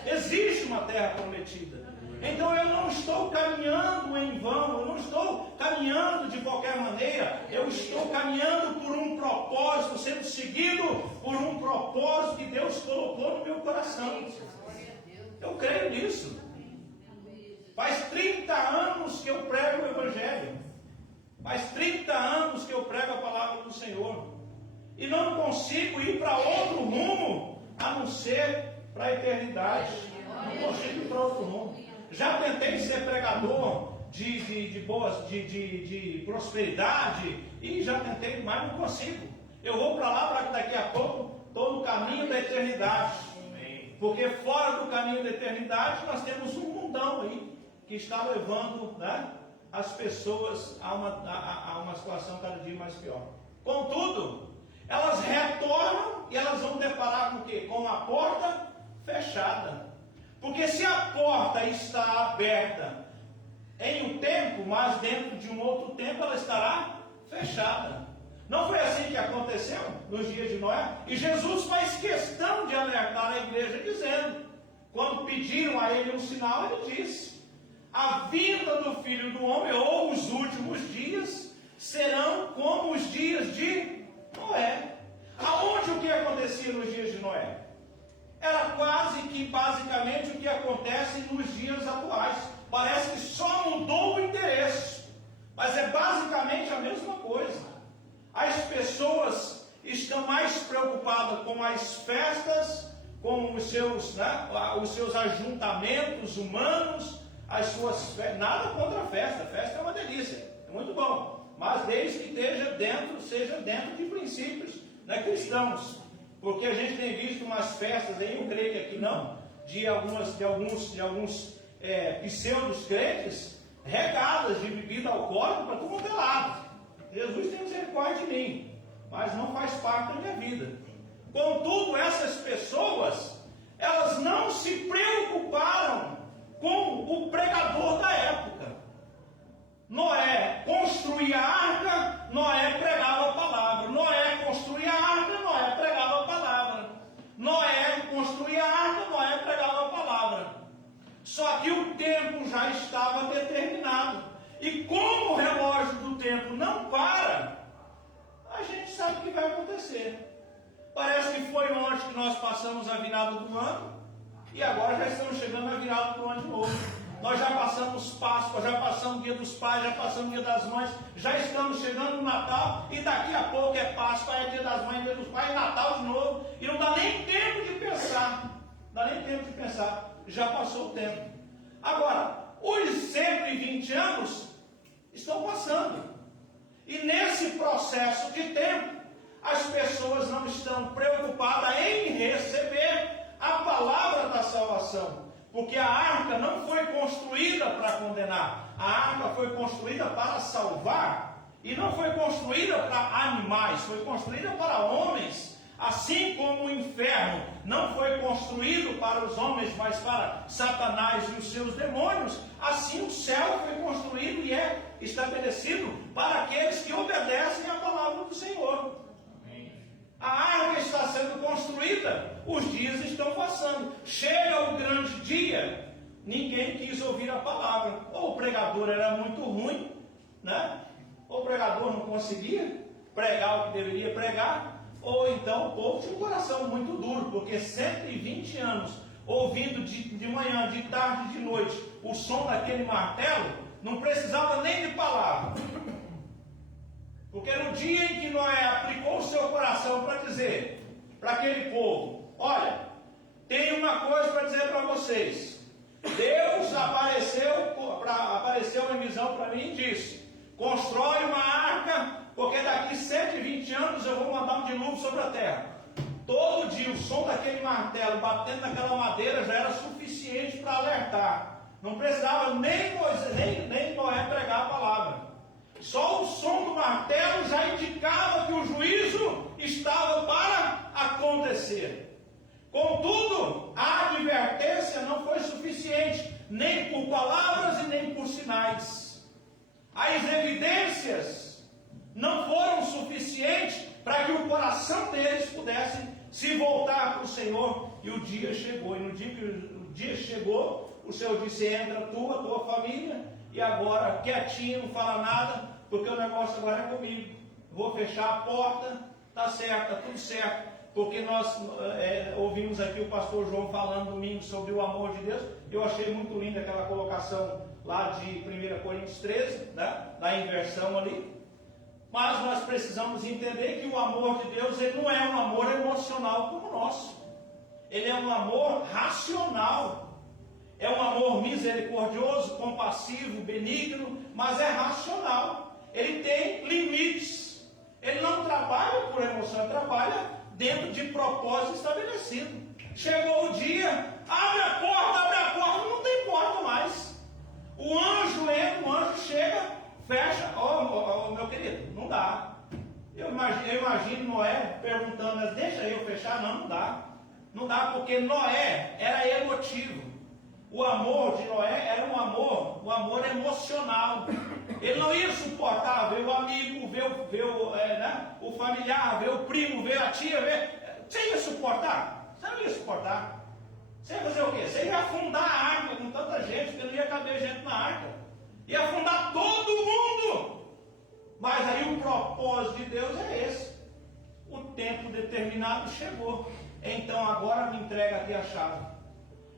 Existe uma terra prometida. Então eu não estou caminhando em vão, eu não estou caminhando de qualquer maneira, eu estou caminhando por um propósito, sendo seguido por um propósito que Deus colocou no meu coração. Eu creio nisso. Faz 30 anos que eu prego o Evangelho. Faz 30 anos e não consigo ir para outro rumo a não ser para a eternidade. Não consigo ir para outro rumo. Já tentei ser pregador de prosperidade e já tentei, mas não consigo. Eu vou para lá para que daqui a pouco estou no caminho da eternidade. Porque fora do caminho da eternidade nós temos um mundão aí que está levando, né, as pessoas a uma situação cada dia mais pior. Contudo, elas retornam e elas vão deparar com o quê? Com a porta fechada. Porque se a porta está aberta em um tempo, mas dentro de um outro tempo ela estará fechada. Não foi assim que aconteceu nos dias de Noé? E Jesus faz questão de alertar a igreja dizendo, quando pediram a ele um sinal, ele disse: a vinda do Filho do Homem, ou os últimos dias, serão como os dias de Noé. Aonde o que acontecia nos dias de Noé? Era quase que basicamente o que acontece nos dias atuais. Parece que só mudou o endereço, mas é basicamente a mesma coisa. As pessoas estão mais preocupadas com as festas, com os seus ajuntamentos humanos, as suas festas. Nada contra a festa é uma delícia, é muito bom, mas desde que seja dentro de princípios, né, cristãos. Porque a gente tem visto umas festas aí, eu creio que aqui não, de alguns pseudos crentes regadas de bebida alcoólica para todo lado. Jesus tem misericórdia de mim, mas não faz parte da minha vida. Contudo, essas pessoas, elas não se preocuparam com o pregador da época. Noé construía a arca, Noé pregava a palavra. Noé construía a arca, Noé pregava a palavra. Noé construía a arca, Noé pregava a palavra. Só que o tempo já estava determinado. E como o relógio do tempo não para, a gente sabe o que vai acontecer. Parece que foi ontem que nós passamos a virada do ano, e agora já estamos chegando na virada do ano de novo. Nós já passamos Páscoa, já passamos o Dia dos Pais, já passamos o Dia das Mães, já estamos chegando no Natal, e daqui a pouco é Páscoa, é Dia das Mães, Dia dos Pais, Natal de novo, e não dá nem tempo de pensar, já passou o tempo. Agora, os 120 anos estão passando, e nesse processo de tempo, as pessoas não estão preocupadas em receber a palavra da salvação, porque a arca não foi construída para condenar, a arca foi construída para salvar, e não foi construída para animais, foi construída para homens. Assim como o inferno não foi construído para os homens, mas para Satanás e os seus demônios, assim o céu foi construído e é estabelecido para aqueles que obedecem à palavra do Senhor. A arca está sendo construída, os dias estão passando. Chega o grande dia, ninguém quis ouvir a palavra. Ou o pregador era muito ruim, né? Ou o pregador não conseguia pregar o que deveria pregar, ou então o povo tinha um coração muito duro, porque 120 anos ouvindo de manhã, de tarde, de noite, o som daquele martelo, não precisava nem de palavra. Porque no dia em que Noé aplicou o seu coração para dizer para aquele povo: olha, tem uma coisa para dizer para vocês. Deus apareceu em visão para mim e disse: constrói uma arca, porque daqui 120 anos eu vou mandar um dilúvio sobre a terra. Todo dia o som daquele martelo batendo naquela madeira já era suficiente para alertar. Não precisava nem Noé pregar a palavra. Só o som do martelo já indicava que o juízo estava para acontecer. Contudo, a advertência não foi suficiente, nem por palavras e nem por sinais. As evidências não foram suficientes para que o coração deles pudesse se voltar para o Senhor. E o dia chegou. E no dia que o dia chegou, o Senhor disse: entra tu, a tua família, e agora quietinho, não fala nada, porque o negócio agora é comigo. Vou fechar a porta, tá certo, tá tudo certo. Porque nós ouvimos aqui o pastor João falando domingo sobre o amor de Deus. Eu achei muito linda aquela colocação lá de 1 Coríntios 13, né? Da inversão ali. Mas nós precisamos entender que o amor de Deus, ele não é um amor emocional como o nosso. Ele é um amor racional. É um amor misericordioso, compassivo, benigno, mas é racional. Ele tem limites. Ele não trabalha por emoção, ele trabalha dentro de propósito estabelecido. Chegou o dia, abre a porta, não tem porta mais. O anjo entra, o anjo chega, fecha. Meu querido, não dá. Eu imagino Noé perguntando, deixa eu fechar? Não dá. Não dá, porque Noé era emotivo. O amor de Noé era um amor emocional. Ele não ia suportar ver o amigo, ver o familiar, ver o primo, ver a tia. Você ia suportar? Você não ia suportar. Você ia fazer o quê? Você ia afundar a arca com tanta gente, porque não ia caber gente na arca. Ia afundar todo mundo. Mas aí o propósito de Deus é esse. O tempo determinado chegou. Então agora me entrega aqui a chave.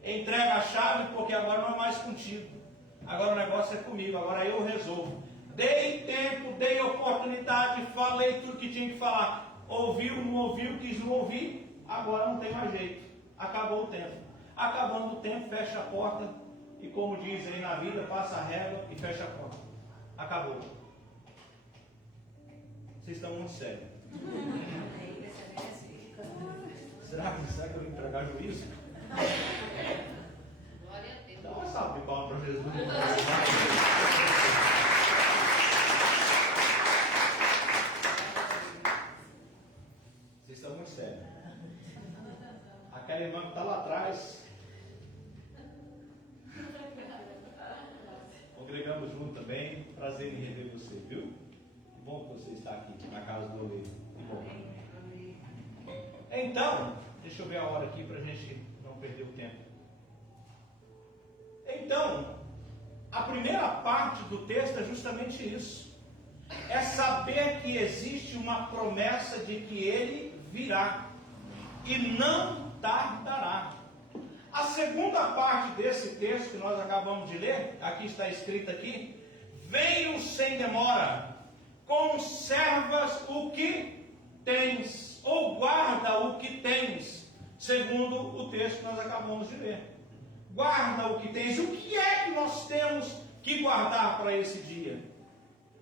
Entrega a chave, porque agora não é mais contigo. Agora o negócio é comigo, agora eu resolvo. Dei tempo, dei oportunidade, falei tudo que tinha que falar. Ouviu, não ouviu, quis não ouvir, agora não tem mais jeito. Acabou o tempo. Acabando o tempo, fecha a porta. E como diz aí na vida, passa a régua e fecha a porta. Acabou. Vocês estão muito sérios. Será que eu vou entregar juízo? Dá uma salva de palmas para Jesus. Vocês estão muito sérios. Aquela irmã que está lá atrás. Congregamos junto também. Prazer em rever você, viu? Que bom que você está aqui na casa do Oleiro. Que bom. Então, deixa eu ver a hora aqui para a gente não perder o tempo. Então, a primeira parte do texto é justamente isso. É saber que existe uma promessa de que ele virá e não tardará. A segunda parte desse texto que nós acabamos de ler, aqui está escrito aqui: venho sem demora, conservas o que tens, ou guarda o que tens, segundo o texto que nós acabamos de ler. Guarda o que tens. O que é que nós temos que guardar para esse dia?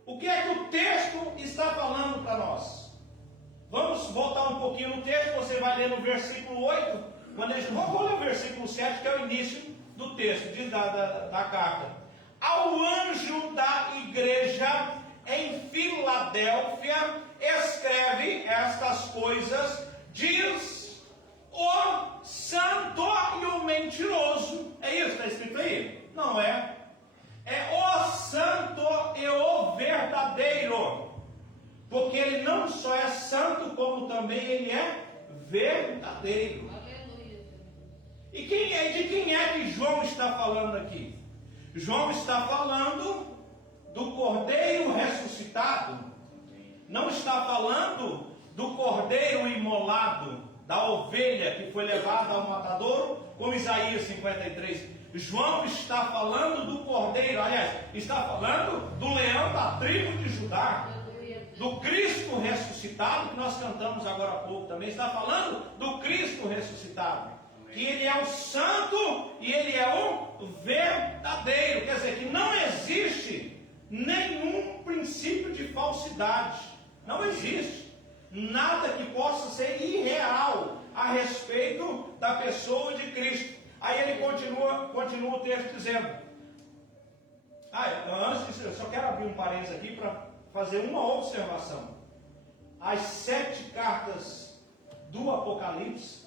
O que é que o texto está falando para nós? Vamos voltar um pouquinho no texto. Você vai ler no versículo 8. Vou ler o versículo 7, que é o início do texto, diz da carta. Ao anjo da igreja em Filadélfia, escreve estas coisas, diz o santo e o mentiroso. É isso que está escrito aí? Não é. É o santo e o verdadeiro. Porque ele não só é santo, como também ele é verdadeiro. Aleluia. E de quem é que João está falando aqui? João está falando do Cordeiro ressuscitado. Não está falando do Cordeiro imolado, da ovelha que foi levada ao matadouro, como Isaías 53. João está falando do Cordeiro, aliás, está falando do leão da tribo de Judá, do Cristo ressuscitado, que nós cantamos agora há pouco também. Está falando do Cristo ressuscitado, que ele é o santo e ele é o verdadeiro. Quer dizer, que não existe nenhum princípio de falsidade, não existe nada que possa ser irreal a respeito da pessoa de Cristo. Aí ele continua o texto dizendo, antes disso, eu só quero abrir um parênteses aqui para fazer uma observação. As 7 cartas do Apocalipse,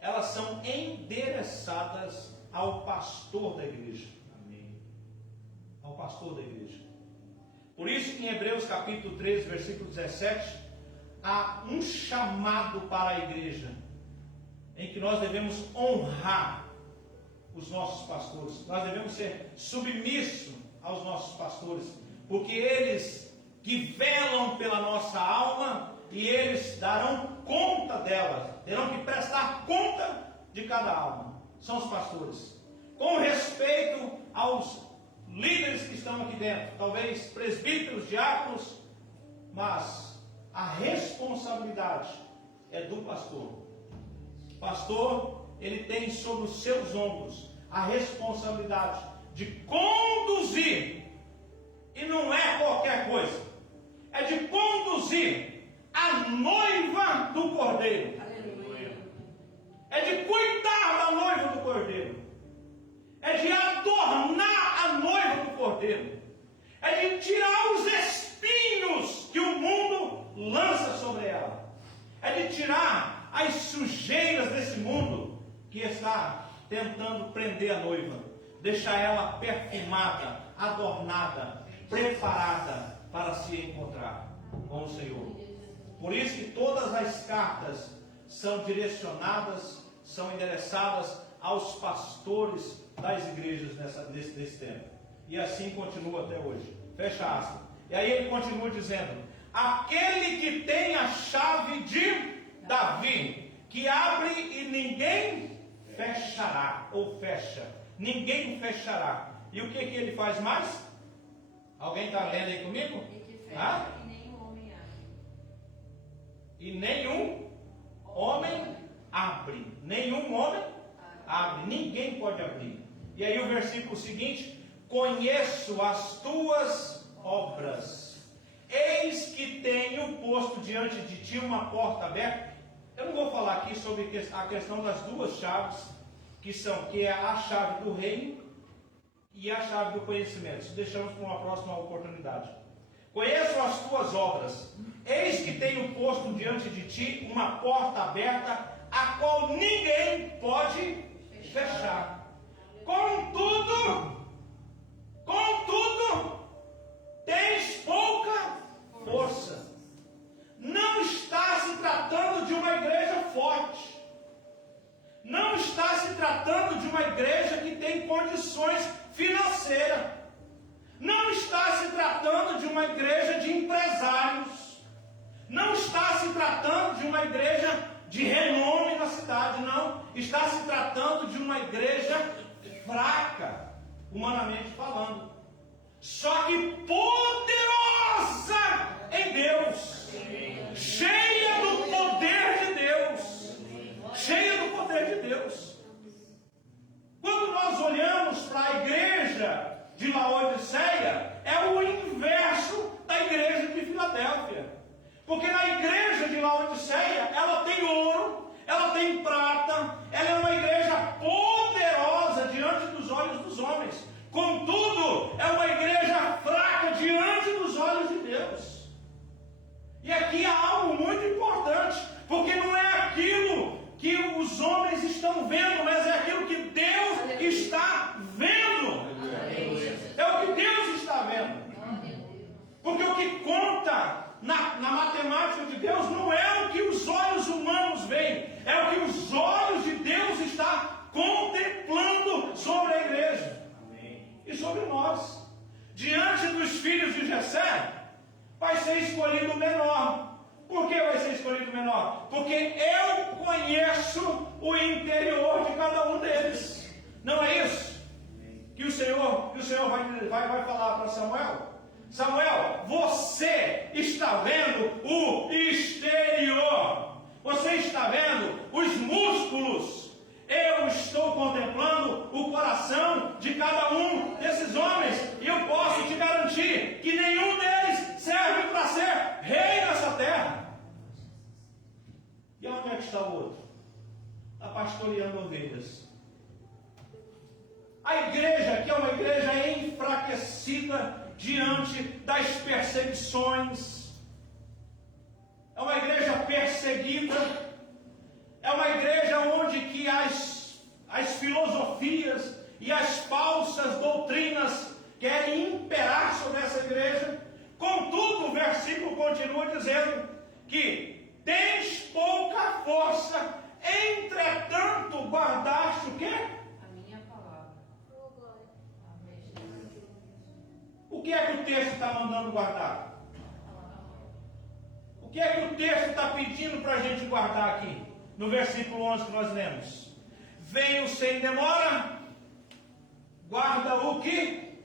elas são endereçadas ao pastor da igreja. Amém. Ao pastor da igreja. Por isso que em Hebreus capítulo 13, versículo 17, há um chamado para a igreja, em que nós devemos honrar os nossos pastores. Nós devemos ser submissos aos nossos pastores, porque eles que velam pela nossa alma, e eles darão conta dela, terão que prestar conta de cada alma. São os pastores. Com respeito aos líderes que estão aqui dentro, talvez presbíteros, diáconos, mas a responsabilidade é do pastor. Pastor, ele tem sobre os seus ombros a responsabilidade de conduzir, e não é qualquer coisa, é de conduzir a noiva do Cordeiro. É de cuidar da noiva do Cordeiro. É de adornar a noiva do Cordeiro. É de tirar os espinhos que o mundo lança sobre ela. É de tirar as sujeiras desse mundo que está tentando prender a noiva. Deixar ela perfumada, adornada, preparada para se encontrar com o Senhor. Por isso que todas as cartas são direcionadas, são endereçadas aos pastores das igrejas nesse tempo. E assim continua até hoje. Fecha aspas. E aí ele continua dizendo: aquele que tem a chave de Davi, que abre e ninguém fechará, ou fecha, ninguém fechará. E o que ele faz mais? Alguém está lendo aí comigo? Ah? E nenhum homem abre. Nenhum homem abre. Ninguém pode abrir. E aí o versículo seguinte: conheço as tuas obras. Eis que tenho posto diante de ti uma porta aberta. Eu não vou falar aqui sobre a questão das duas chaves, que é a chave do reino e a chave do conhecimento. Isso deixamos para uma próxima oportunidade. Conheço as tuas obras. Eis que tenho posto diante de ti uma porta aberta, a qual ninguém pode fechar. Contudo, tens pouca força. Não está se tratando de uma igreja forte. Não está se tratando de uma igreja que tem condições financeiras. Não está se tratando de uma igreja de empresários. Não está se tratando de uma igreja de renome na cidade, não. Está se tratando de uma igreja fraca, humanamente falando. Só que poderosa em Deus. Cheia do poder de Deus. Cheia do poder de Deus. Quando nós olhamos para a igreja de Laodiceia, é o inverso da igreja de Filadélfia. Porque na igreja de Laodiceia, ela tem ouro, ela tem prata, ela é uma igreja poderosa diante dos olhos dos homens. Contudo, é uma igreja fraca diante dos olhos de Deus. E aqui há algo muito importante, porque não é aquilo que os homens estão vendo, mas é aquilo que Deus está vendo. É o que Deus está vendo. Porque o que conta na matemática de Deus não é o que os olhos humanos veem, é o que os olhos de Deus estão contemplando sobre a igreja. E sobre nós. Diante dos filhos de Jessé, vai ser escolhido o menor. Por que vai ser escolhido o menor? Porque eu conheço o interior de cada um deles. Não é isso? Que o Senhor vai falar para Samuel. Samuel, você está vendo o exterior. Você está vendo os músculos. Eu estou contemplando o coração de cada um desses homens. E eu posso te garantir que nenhum deles serve para ser rei nessa terra. E onde é que está o outro? Está pastoreando ovelhas. A igreja, que é uma igreja enfraquecida diante das perseguições. É uma igreja perseguida. É uma igreja onde que as filosofias e as falsas doutrinas querem imperar sobre essa igreja. Contudo, o versículo continua dizendo que tens pouca força, entretanto guardaste o quê? A minha palavra. O que é que o texto está mandando guardar? O que é que o texto está pedindo para a gente guardar aqui? No versículo 11 que nós lemos: venho sem demora, guarda o que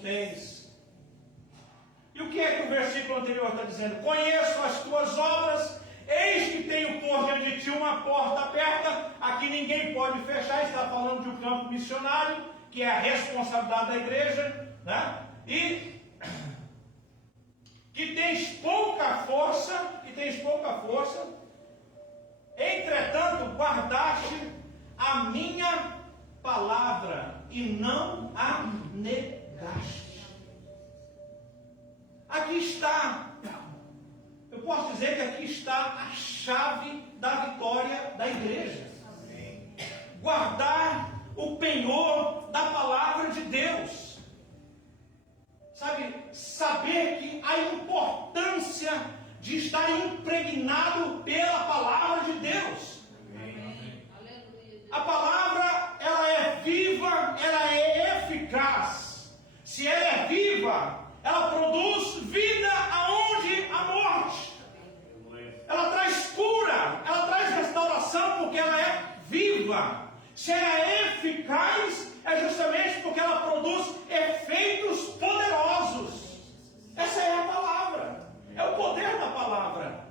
tens. E o que é que o versículo anterior está dizendo: conheço as tuas obras, eis que tenho por diante de ti uma porta aberta, aqui ninguém pode fechar. Está falando de um campo missionário, que é a responsabilidade da igreja, né? E que tens pouca força, entretanto guardaste a minha palavra e não a negaste. Aqui está, eu posso dizer que aqui está a chave da vitória da igreja. Guardar o penhor da palavra de Deus. Sabe, saber que a importância de estar impregnado pela palavra de Deus. A palavra, ela é viva, ela é eficaz. Se ela é viva, ela produz vida aonde há morte. Ela traz cura, ela traz restauração, porque ela é viva. Se ela é eficaz, é justamente porque ela produz efeitos poderosos. Essa é a palavra, é o poder da palavra.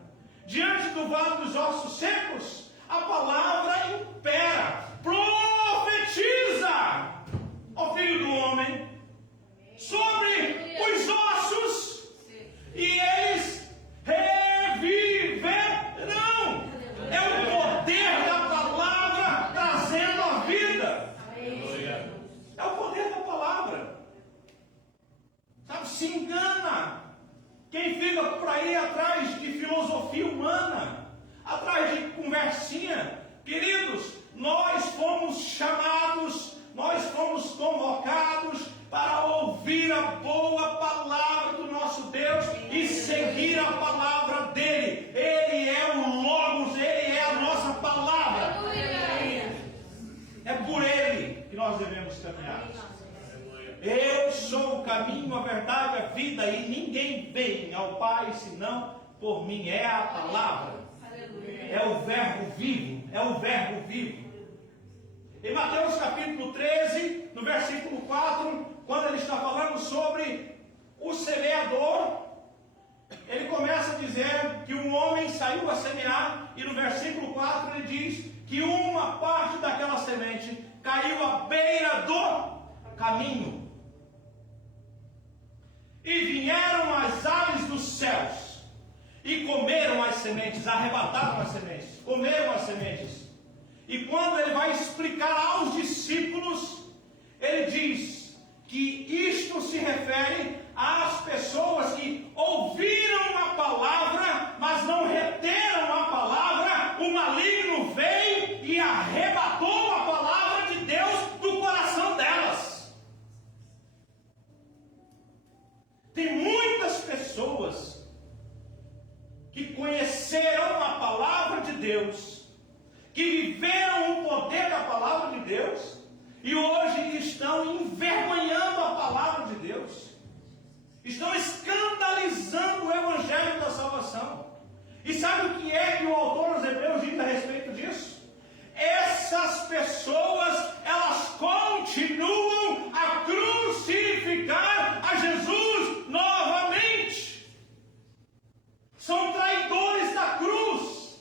Diante do vale dos ossos secos, a palavra impera. Profetiza, ó filho do homem, sobre os ossos, e eles reviverão. É o poder da palavra trazendo a vida. É o poder da palavra. Sabe, se engana quem fica por aí atrás de filosofia humana, atrás de conversinha. Queridos, nós fomos chamados, nós fomos convocados para ouvir a boa palavra do nosso Deus e seguir a palavra dele. Ele é o Logos, ele é a nossa palavra. É por ele que nós devemos caminhar. Eu sou o caminho, a verdade, a vida, e ninguém vem ao Pai senão por mim. É a palavra. É o verbo vivo. É o verbo vivo. Em Mateus capítulo 13, no versículo 4, quando ele está falando sobre o semeador, ele começa a dizer que um homem saiu a semear, e no versículo 4 ele diz que uma parte daquela semente caiu à beira do caminho. E vieram as aves dos céus e comeram as sementes, arrebataram as sementes, comeram as sementes. E quando ele vai explicar aos discípulos, ele diz que isto se refere às pessoas que ouviram a palavra, mas não reteram a palavra. O maligno veio e arrebatou a palavra de Deus do coração delas. Tem muitas pessoas que conheceram a palavra de Deus, que viveram o poder da palavra de Deus, e hoje estão envergonhando a palavra de Deus, estão escandalizando o evangelho da salvação. E sabe o que é que o autor aos Hebreus diz a respeito disso? Essas pessoas, elas continuam a crucificar a Jesus novamente. São traidores da cruz.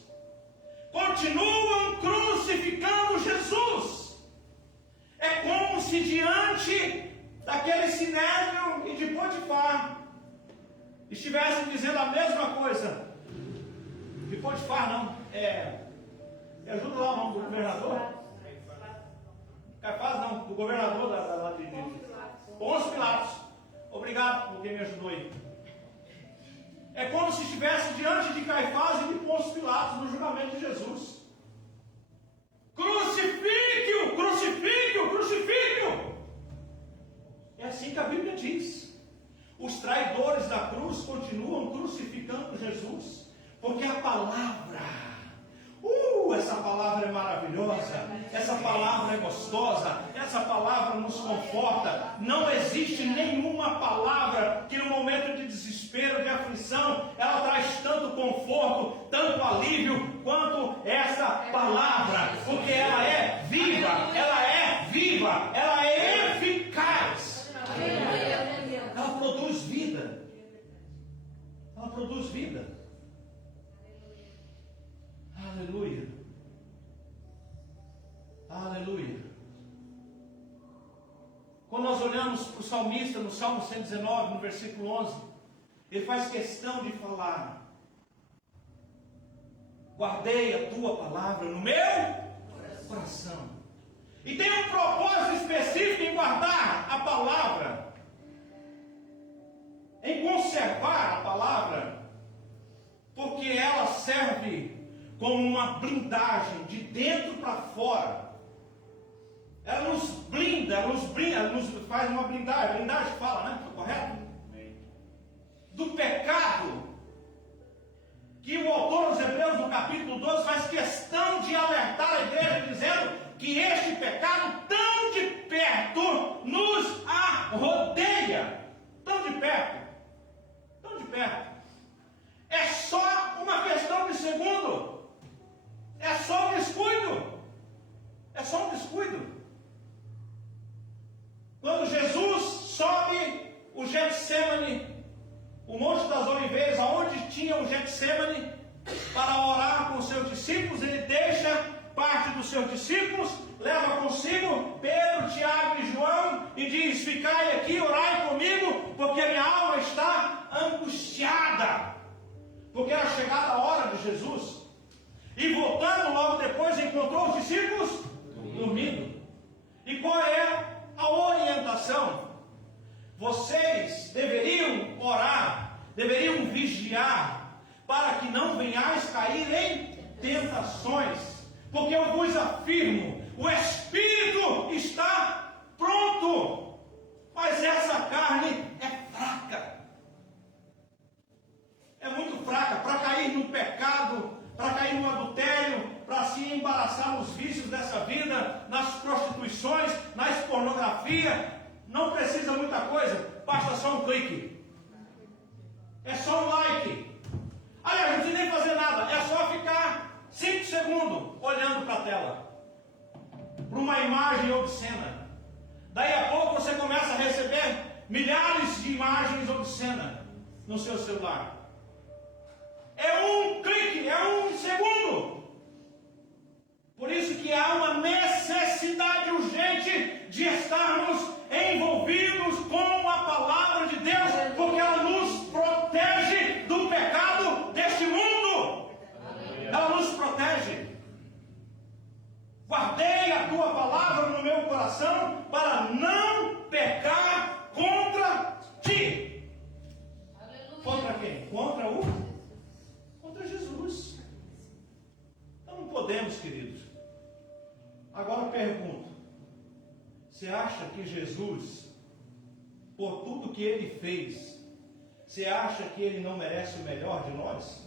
Continuam crucificando Jesus. É como se diante daquele Sinédrio e de Potifar estivessem dizendo a mesma coisa. De Potifar não, me ajuda lá o nome do governador? Caifás não, do governador lá de Pôncio Pilatos. Obrigado por quem me ajudou aí. É como se estivesse diante de Caifás e de Pôncio Pilatos no julgamento de Jesus. Crucifique-o, crucifique-o, crucifique-o. É assim que a Bíblia diz. Os traidores da cruz continuam crucificando Jesus, porque a palavra, essa palavra é maravilhosa, essa palavra é gostosa, essa palavra nos conforta. Não existe nenhuma palavra que no momento de desespero, de aflição, ela traz tanto conforto, tanto alívio, quanto essa palavra, porque ela é viva, ela é eficaz. Ela produz vida. Quando nós olhamos para o salmista no Salmo 119, no versículo 11, ele faz questão de falar: guardei a tua palavra no meu coração. E tem um propósito específico em guardar a palavra, em conservar a palavra, porque ela serve como uma blindagem de dentro para fora. Ela nos blinda, nos faz uma blindagem. Blindagem fala, né? Correto? Do pecado, que o autor dos Hebreus, no capítulo 12, faz questão de alertar a igreja, dizendo que este pecado tão de perto nos rodeia. Tão de perto. Tão de perto. É só uma questão de segundo. É só um descuido. É só um descuido. Quando Jesus sobe o Getsemane, o Monte das Oliveiras, aonde tinha o Getsemane, para orar com os seus discípulos, ele deixa parte dos seus discípulos, leva consigo Pedro, Tiago e João e diz: ficai aqui, orai comigo, porque minha alma está angustiada, porque era chegada a hora de Jesus. E voltando logo depois, encontrou os discípulos dormindo. E qual é a orientação? Vocês deveriam orar, deveriam vigiar, para que não venhais cair em tentações, porque eu vos afirmo, o espírito está pronto, mas essa carne é fraca. É muito fraca para cair no pecado, para cair no adultério, para se embaraçar nos vícios dessa vida, nas prostituições, na pornografia. Não precisa muita coisa, basta só um clique, é só um like. Aliás, não precisa nem fazer nada, é só ficar 5 segundos olhando para a tela, para uma imagem obscena. Daí a pouco você começa a receber milhares de imagens obscenas no seu celular. É um clique, é um segundo. Por isso que há uma necessidade urgente de estarmos envolvidos com a palavra de Deus, porque ela nos protege do pecado deste mundo. Ela nos protege. Guardei a tua palavra no meu coração para não pecar contra ti. Contra quem? Contra Jesus. Então não podemos, queridos. Agora eu pergunto: você acha que Jesus, por tudo que ele fez, você acha que ele não merece o melhor de nós?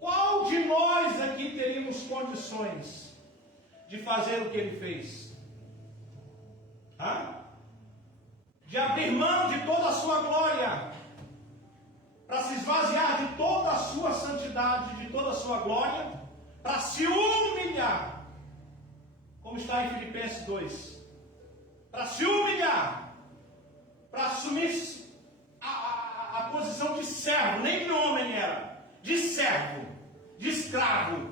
Qual de nós aqui teríamos condições de fazer o que ele fez? De abrir mão de toda a sua glória, para se esvaziar de toda a sua santidade, de toda a sua glória, para se humilhar, como está em Filipenses 2, para se humilhar, para assumir a posição de servo, nem de homem era, de servo, de escravo,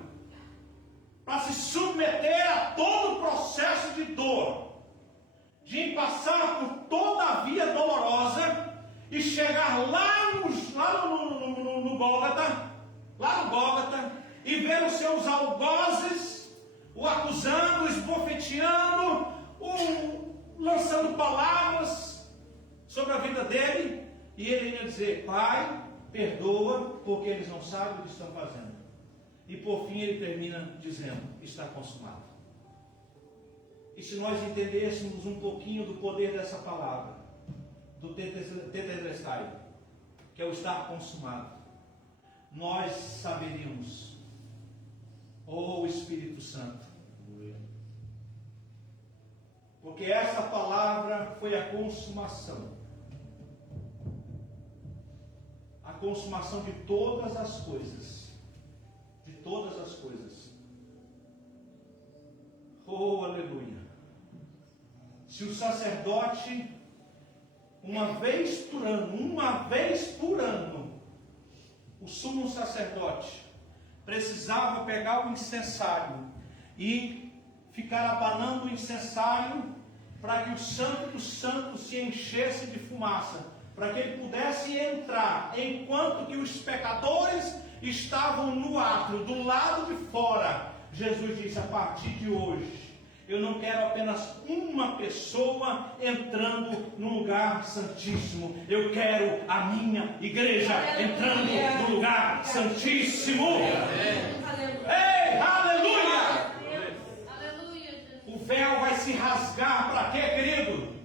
para se submeter a todo o processo de dor, de passar por toda a via dolorosa e chegar lá no Gólgota, e ver os seus algozes o acusando, esbofeteando, lançando palavras sobre a vida dele, e ele ia dizer: Pai, perdoa, porque eles não sabem o que estão fazendo. E por fim ele termina dizendo: está consumado. E se nós entendêssemos um pouquinho do poder dessa palavra, do tetelestai, que é o estar consumado, nós saberíamos: oh Espírito Santo, porque essa palavra foi a consumação de todas as coisas, oh aleluia. Se o sacerdote, uma vez por ano, o sumo sacerdote precisava pegar o incensário e ficar abanando o incensário para que o Santo dos Santos se enchesse de fumaça, para que ele pudesse entrar, enquanto que os pecadores estavam no átrio, do lado de fora. Jesus disse: a partir de hoje, eu não quero apenas uma pessoa entrando no lugar santíssimo. Eu quero a minha igreja entrando no lugar santíssimo. Ei, aleluia! O véu vai se rasgar para quê, querido?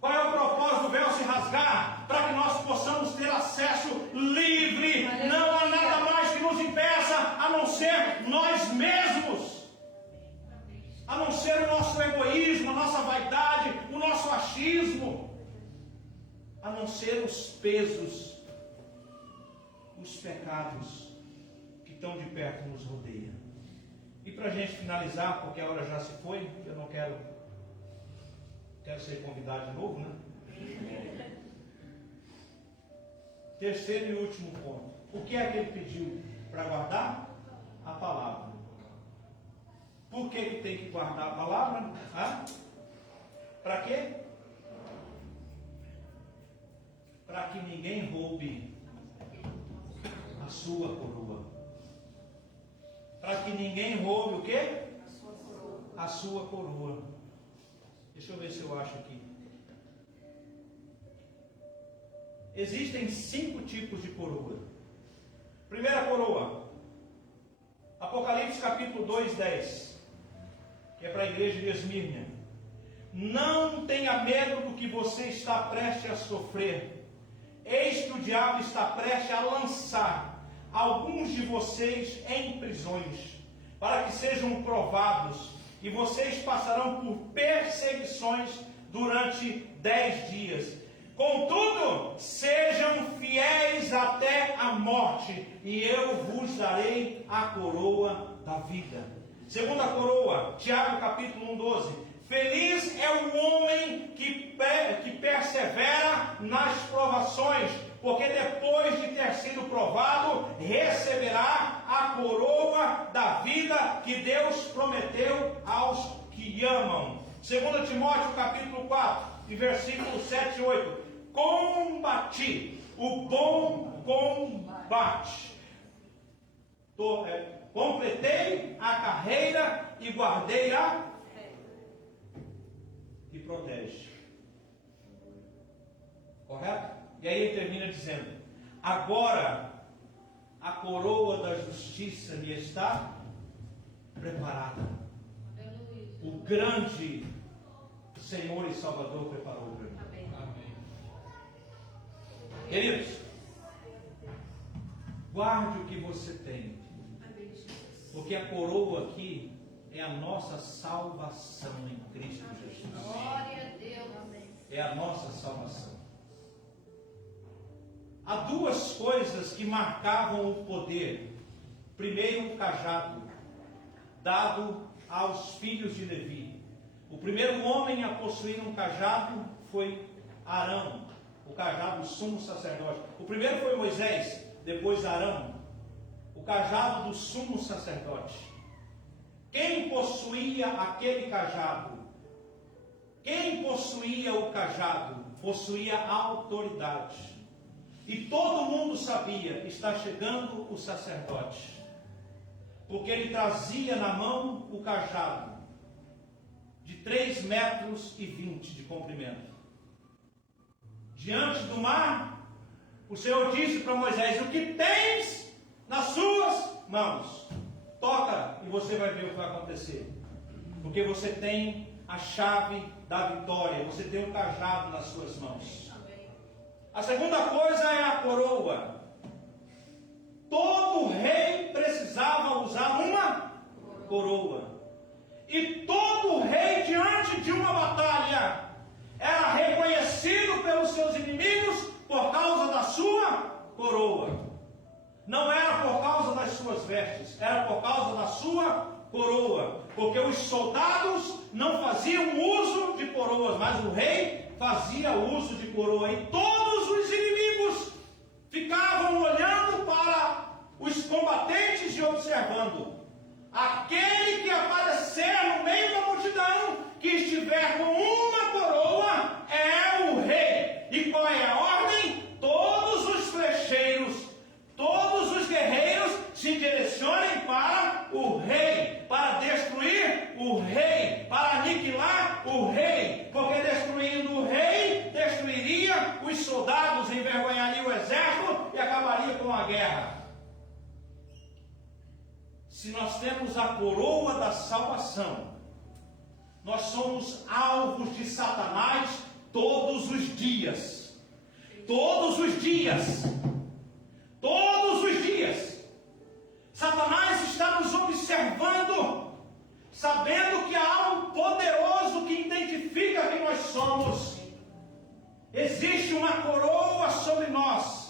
Qual é o propósito do véu se rasgar? Para que nós possamos ter acesso livre. Não há nada mais que nos impeça a não ser nós mesmos. A não ser o nosso egoísmo, a nossa vaidade, o nosso achismo, a não ser os pesos, os pecados que tão de perto nos rodeiam. E para a gente finalizar, porque a hora já se foi, eu não quero ser convidado de novo, né? Terceiro e último ponto. O que é que ele pediu para guardar? A palavra. Por que tem que guardar a palavra? Para quê? Para que ninguém roube a sua coroa. Para que ninguém roube o quê? A sua coroa. Deixa eu ver se eu acho aqui. Existem 5 tipos de coroa. Primeira coroa, Apocalipse capítulo 2, 10. Que é para a igreja de Esmirna. Não tenha medo do que você está prestes a sofrer. Eis que o diabo está prestes a lançar alguns de vocês em prisões, para que sejam provados, e vocês passarão por perseguições durante 10 dias. Contudo, sejam fiéis até a morte, e eu vos darei a coroa da vida. Segunda coroa, Tiago capítulo 1, 12. Feliz é o homem que persevera nas provações, porque depois de ter sido provado, receberá a coroa da vida que Deus prometeu aos que amam. 2 Timóteo capítulo 4, e versículos 7 e 8. Combati o bom combate. Completei a carreira e guardei a e protege. Correto? E aí ele termina dizendo: agora a coroa da justiça me está preparada. O grande Senhor e Salvador preparou para mim. Queridos, guarde o que você tem, porque a coroa aqui é a nossa salvação em Cristo Jesus. Glória a Deus. É a nossa salvação. Há 2 coisas que marcavam o poder. Primeiro, o cajado dado aos filhos de Levi. O primeiro homem a possuir um cajado foi Arão, o cajado do sumo sacerdote. O primeiro foi Moisés, depois Arão, o cajado do sumo sacerdote. Quem possuía aquele cajado? Quem possuía o cajado? Possuía a autoridade. E todo mundo sabia: está chegando o sacerdote. Porque ele trazia na mão o cajado de 3,20 metros de comprimento. Diante do mar, o Senhor disse para Moisés: o que tens nas suas mãos? Toca e você vai ver o que vai acontecer. Porque você tem a chave da vitória, você tem um cajado nas suas mãos. A segunda coisa é a coroa. Todo rei precisava usar uma coroa. E todo rei, diante de uma batalha, era reconhecido pelos seus inimigos por causa da sua coroa. Não era por causa das suas vestes, era por causa da sua coroa. Porque os soldados não faziam uso de coroas, mas o rei fazia uso de coroa. E todos os inimigos ficavam olhando para os combatentes e observando. Aquele que aparecer no meio da multidão, que estiver com uma coroa, é o rei. E qual é a ordem? Todos os flecheiros, todos os guerreiros se direcionem para o rei, para destruir o rei, para aniquilar o rei, porque destruindo o rei, destruiria os soldados, envergonharia o exército e acabaria com a guerra. Se nós temos a coroa da salvação, nós somos alvos de Satanás todos os dias. Todos os dias. Todos os dias. Satanás está nos observando, sabendo que há algo poderoso que identifica quem nós somos. Existe uma coroa sobre nós.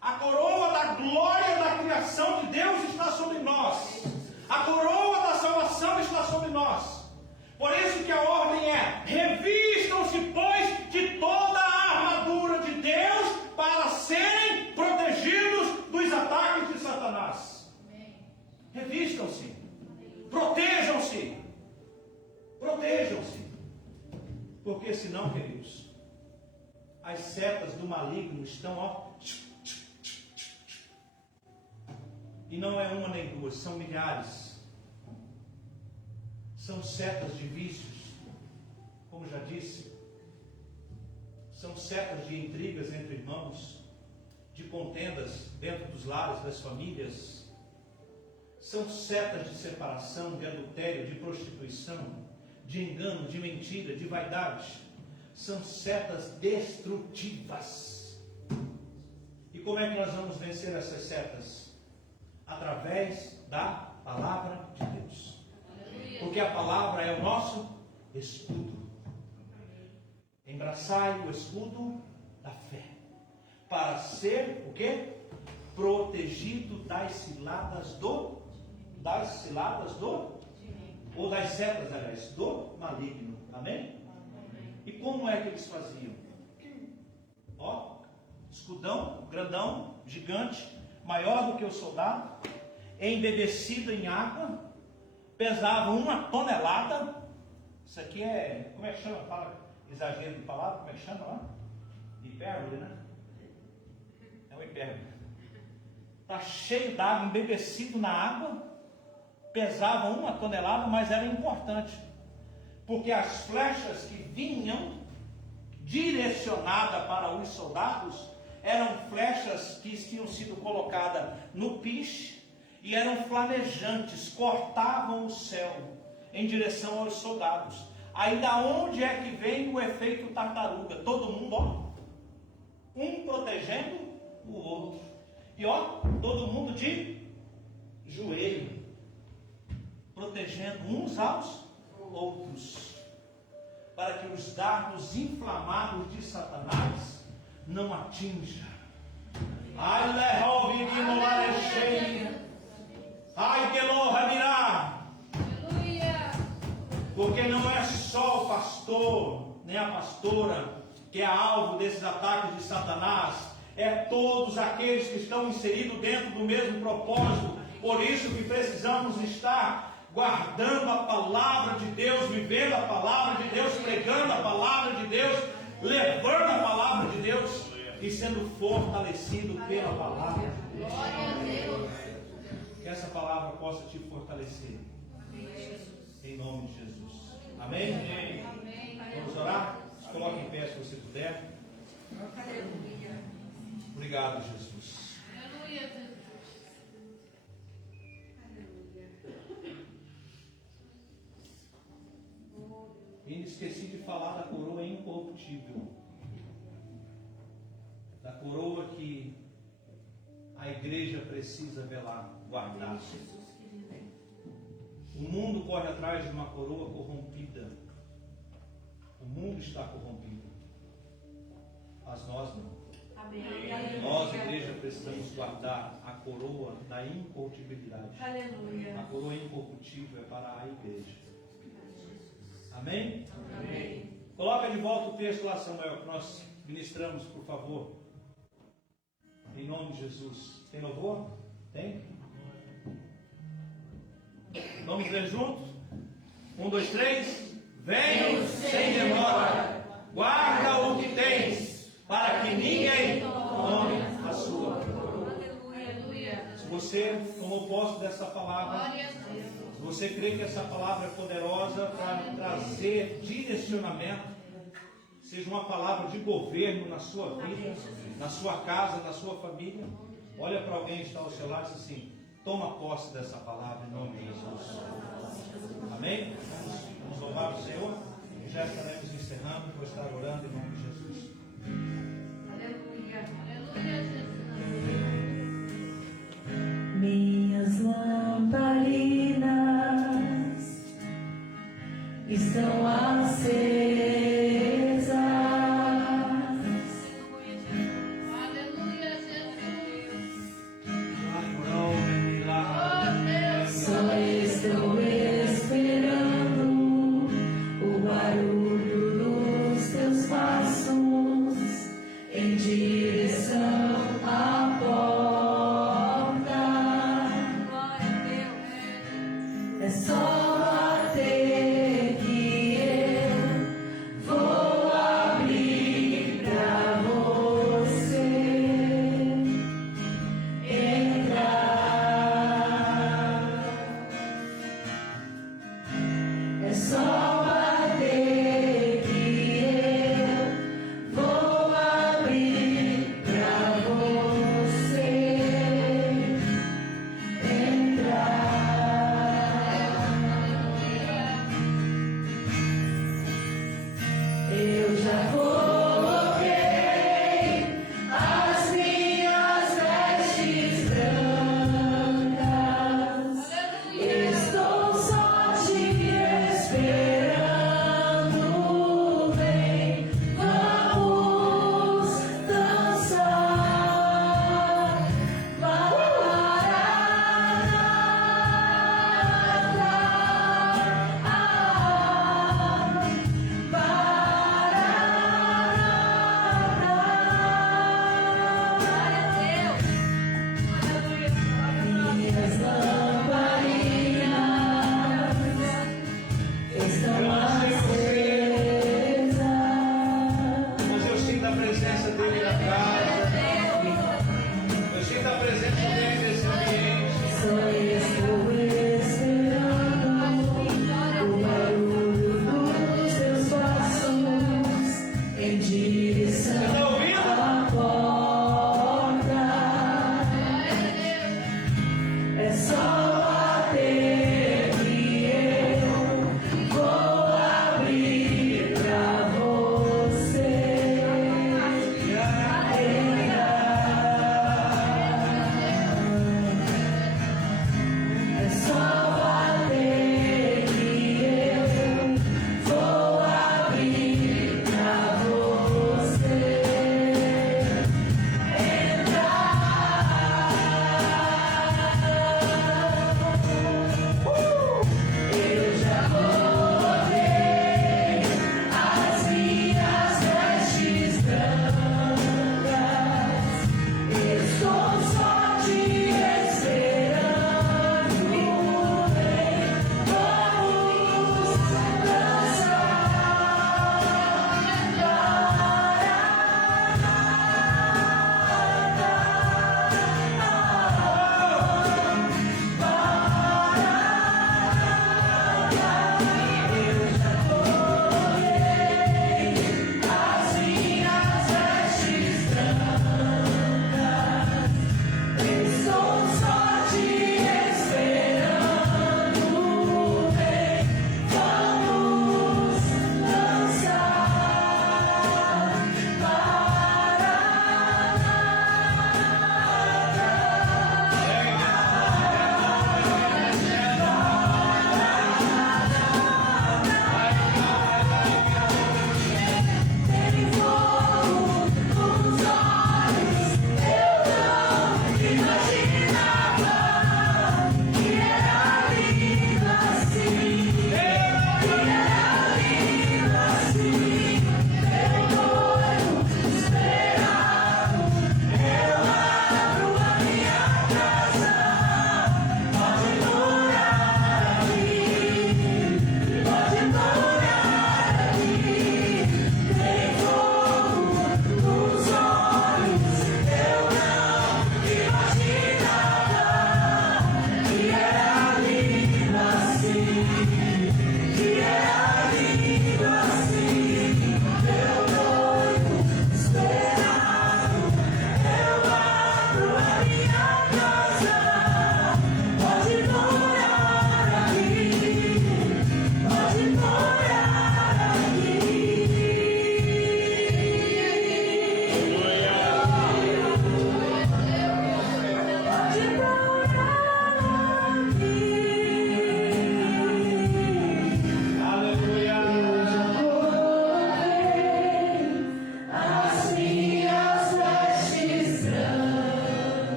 A coroa da glória da criação de Deus está sobre nós. A coroa da salvação está sobre nós. Por isso que a ordem é: revistam-se, pois, de toda a armadura de Deus para serem protegidos dos ataques de Satanás. Revistam-se. Protejam-se. Protejam-se. Porque senão, queridos, as setas do maligno estão, ó. E não é uma nem duas, são milhares. São setas de vícios, como já disse. São setas de intrigas entre irmãos, de contendas dentro dos lares, das famílias. São setas de separação, de adultério, de prostituição, de engano, de mentira, de vaidade. São setas destrutivas. E como é que nós vamos vencer essas setas? Através da palavra de Deus. Porque a palavra é o nosso escudo. Embraçai o escudo da fé, para ser o quê? Protegido das ciladas do ou das setas, aliás, do maligno. Amém? E como é que eles faziam? Ó, escudão, grandão, gigante, maior do que o soldado, embebecido em água, pesava 1 tonelada. Isso aqui é, como é que chama? Fala, exagero de palavra, como é que chama lá? Hipérbole, né? É um hipérbole. Está cheio d'água, embebecido na água, pesava 1 tonelada, mas era importante, porque as flechas que vinham direcionadas para os soldados eram flechas que tinham sido colocadas no piche e eram flamejantes, cortavam o céu em direção aos soldados. Aí da onde é que vem o efeito tartaruga? Todo mundo, ó, um protegendo o outro. E ó, todo mundo de joelho, protegendo uns aos outros, para que os dardos inflamados de Satanás não atinja. Porque não é só o pastor, nem a pastora, que é alvo desses ataques de Satanás, é todos aqueles que estão inseridos dentro do mesmo propósito. Por isso que precisamos estar guardando a palavra de Deus, vivendo a palavra de Deus, pregando a palavra de Deus, levando a palavra de Deus e sendo fortalecido pela palavra de Deus. Glória a Deus. Que essa palavra possa te fortalecer. Em nome de Jesus. Amém? Amém. Vamos orar? Se coloque em pé se você puder. Aleluia. Obrigado, Jesus. Aleluia, Jesus. E esqueci de falar da coroa incorruptível. Da coroa que a igreja precisa velar, guardar. O mundo corre atrás de uma coroa corrompida. O mundo está corrompido. Mas nós não. Amém. Nós, igreja, precisamos guardar a coroa da incorruptibilidade. Aleluia. A coroa incorruptível é para a igreja. Amém? Amém. Coloca de volta o texto lá, Samuel, que nós ministramos, por favor. Em nome de Jesus. Tem louvor? Tem? Vamos ler juntos? 1, 2, 3. Venho sem demora, guarda o que tens, para que ninguém tome a sua. Se você tomou posse dessa palavra, se você crê que essa palavra é poderosa para trazer direcionamento, seja uma palavra de governo na sua vida, na sua casa, na sua família, olha para alguém que está ao seu lado e diz assim: toma posse dessa palavra em nome de Jesus. Amém? Vamos louvar o Senhor e já estaremos encerrando, vou estar orando em nome de Jesus. Aleluia. Aleluia, Jesus. Minhas lamparinas estão acesas. Aleluia, Jesus. Só estou esperando o barulho dos teus passos em direção à porta. É só bater que eu vou abrir pra você entrar. É só bater que eu vou abrir pra você entrar. Eu já coloquei as minhas vestes brancas. Estou só te esperando. Vem, vamos dançar. Maranata,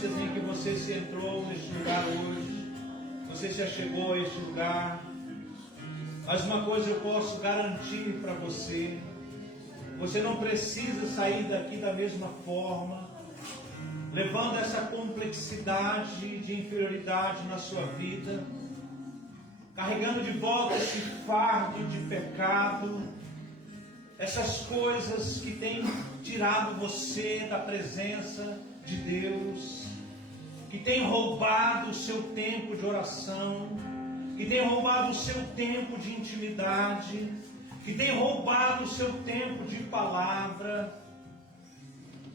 circunstâncias em que você se entrou neste lugar hoje, você se achegou a este lugar, mas uma coisa eu posso garantir para você: você não precisa sair daqui da mesma forma, levando essa complexidade de inferioridade na sua vida, carregando de volta esse fardo de pecado, essas coisas que têm tirado você da presença de Deus, que têm roubado o seu tempo de oração, que têm roubado o seu tempo de intimidade, que têm roubado o seu tempo de palavra,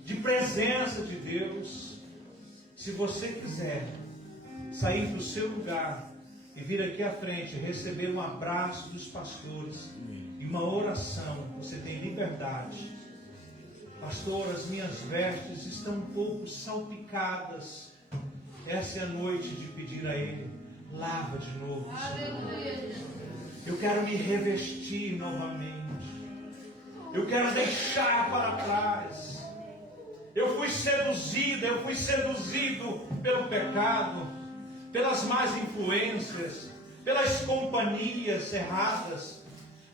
de presença de Deus. Se você quiser sair do seu lugar e vir aqui à frente, receber um abraço dos pastores e uma oração, você tem liberdade. Pastor, as minhas vestes estão um pouco salpicadas. Essa é a noite de pedir a Ele: lava de novo, Senhor. Eu quero me revestir novamente. Eu quero deixar para trás. Eu fui seduzido pelo pecado, pelas más influências, pelas companhias erradas.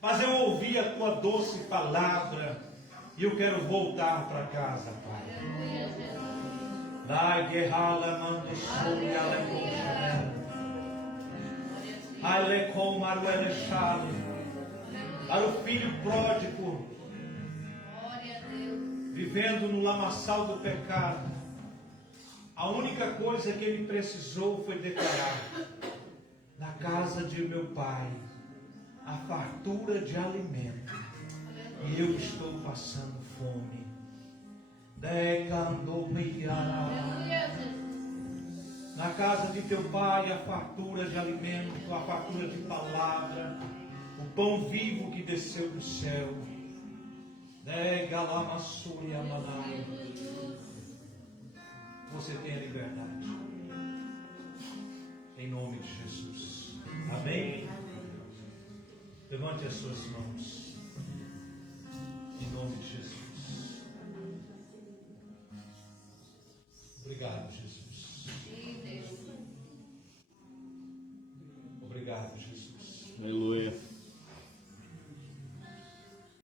Mas eu ouvi a tua doce palavra e eu quero voltar para casa, Pai. Dai guerrala mando sobre a para o filho pródigo, vivendo no lamaçal do pecado, a única coisa que ele precisou foi declarar: na casa de meu pai a fartura de alimento, e eu estou passando fome. Na casa de teu pai a fartura de alimento, a fartura de palavra, o pão vivo que desceu do céu. Você tem a liberdade, em nome de Jesus. Amém? Levante as suas mãos, em nome de Jesus. Obrigado, Jesus. Obrigado, Jesus. Aleluia.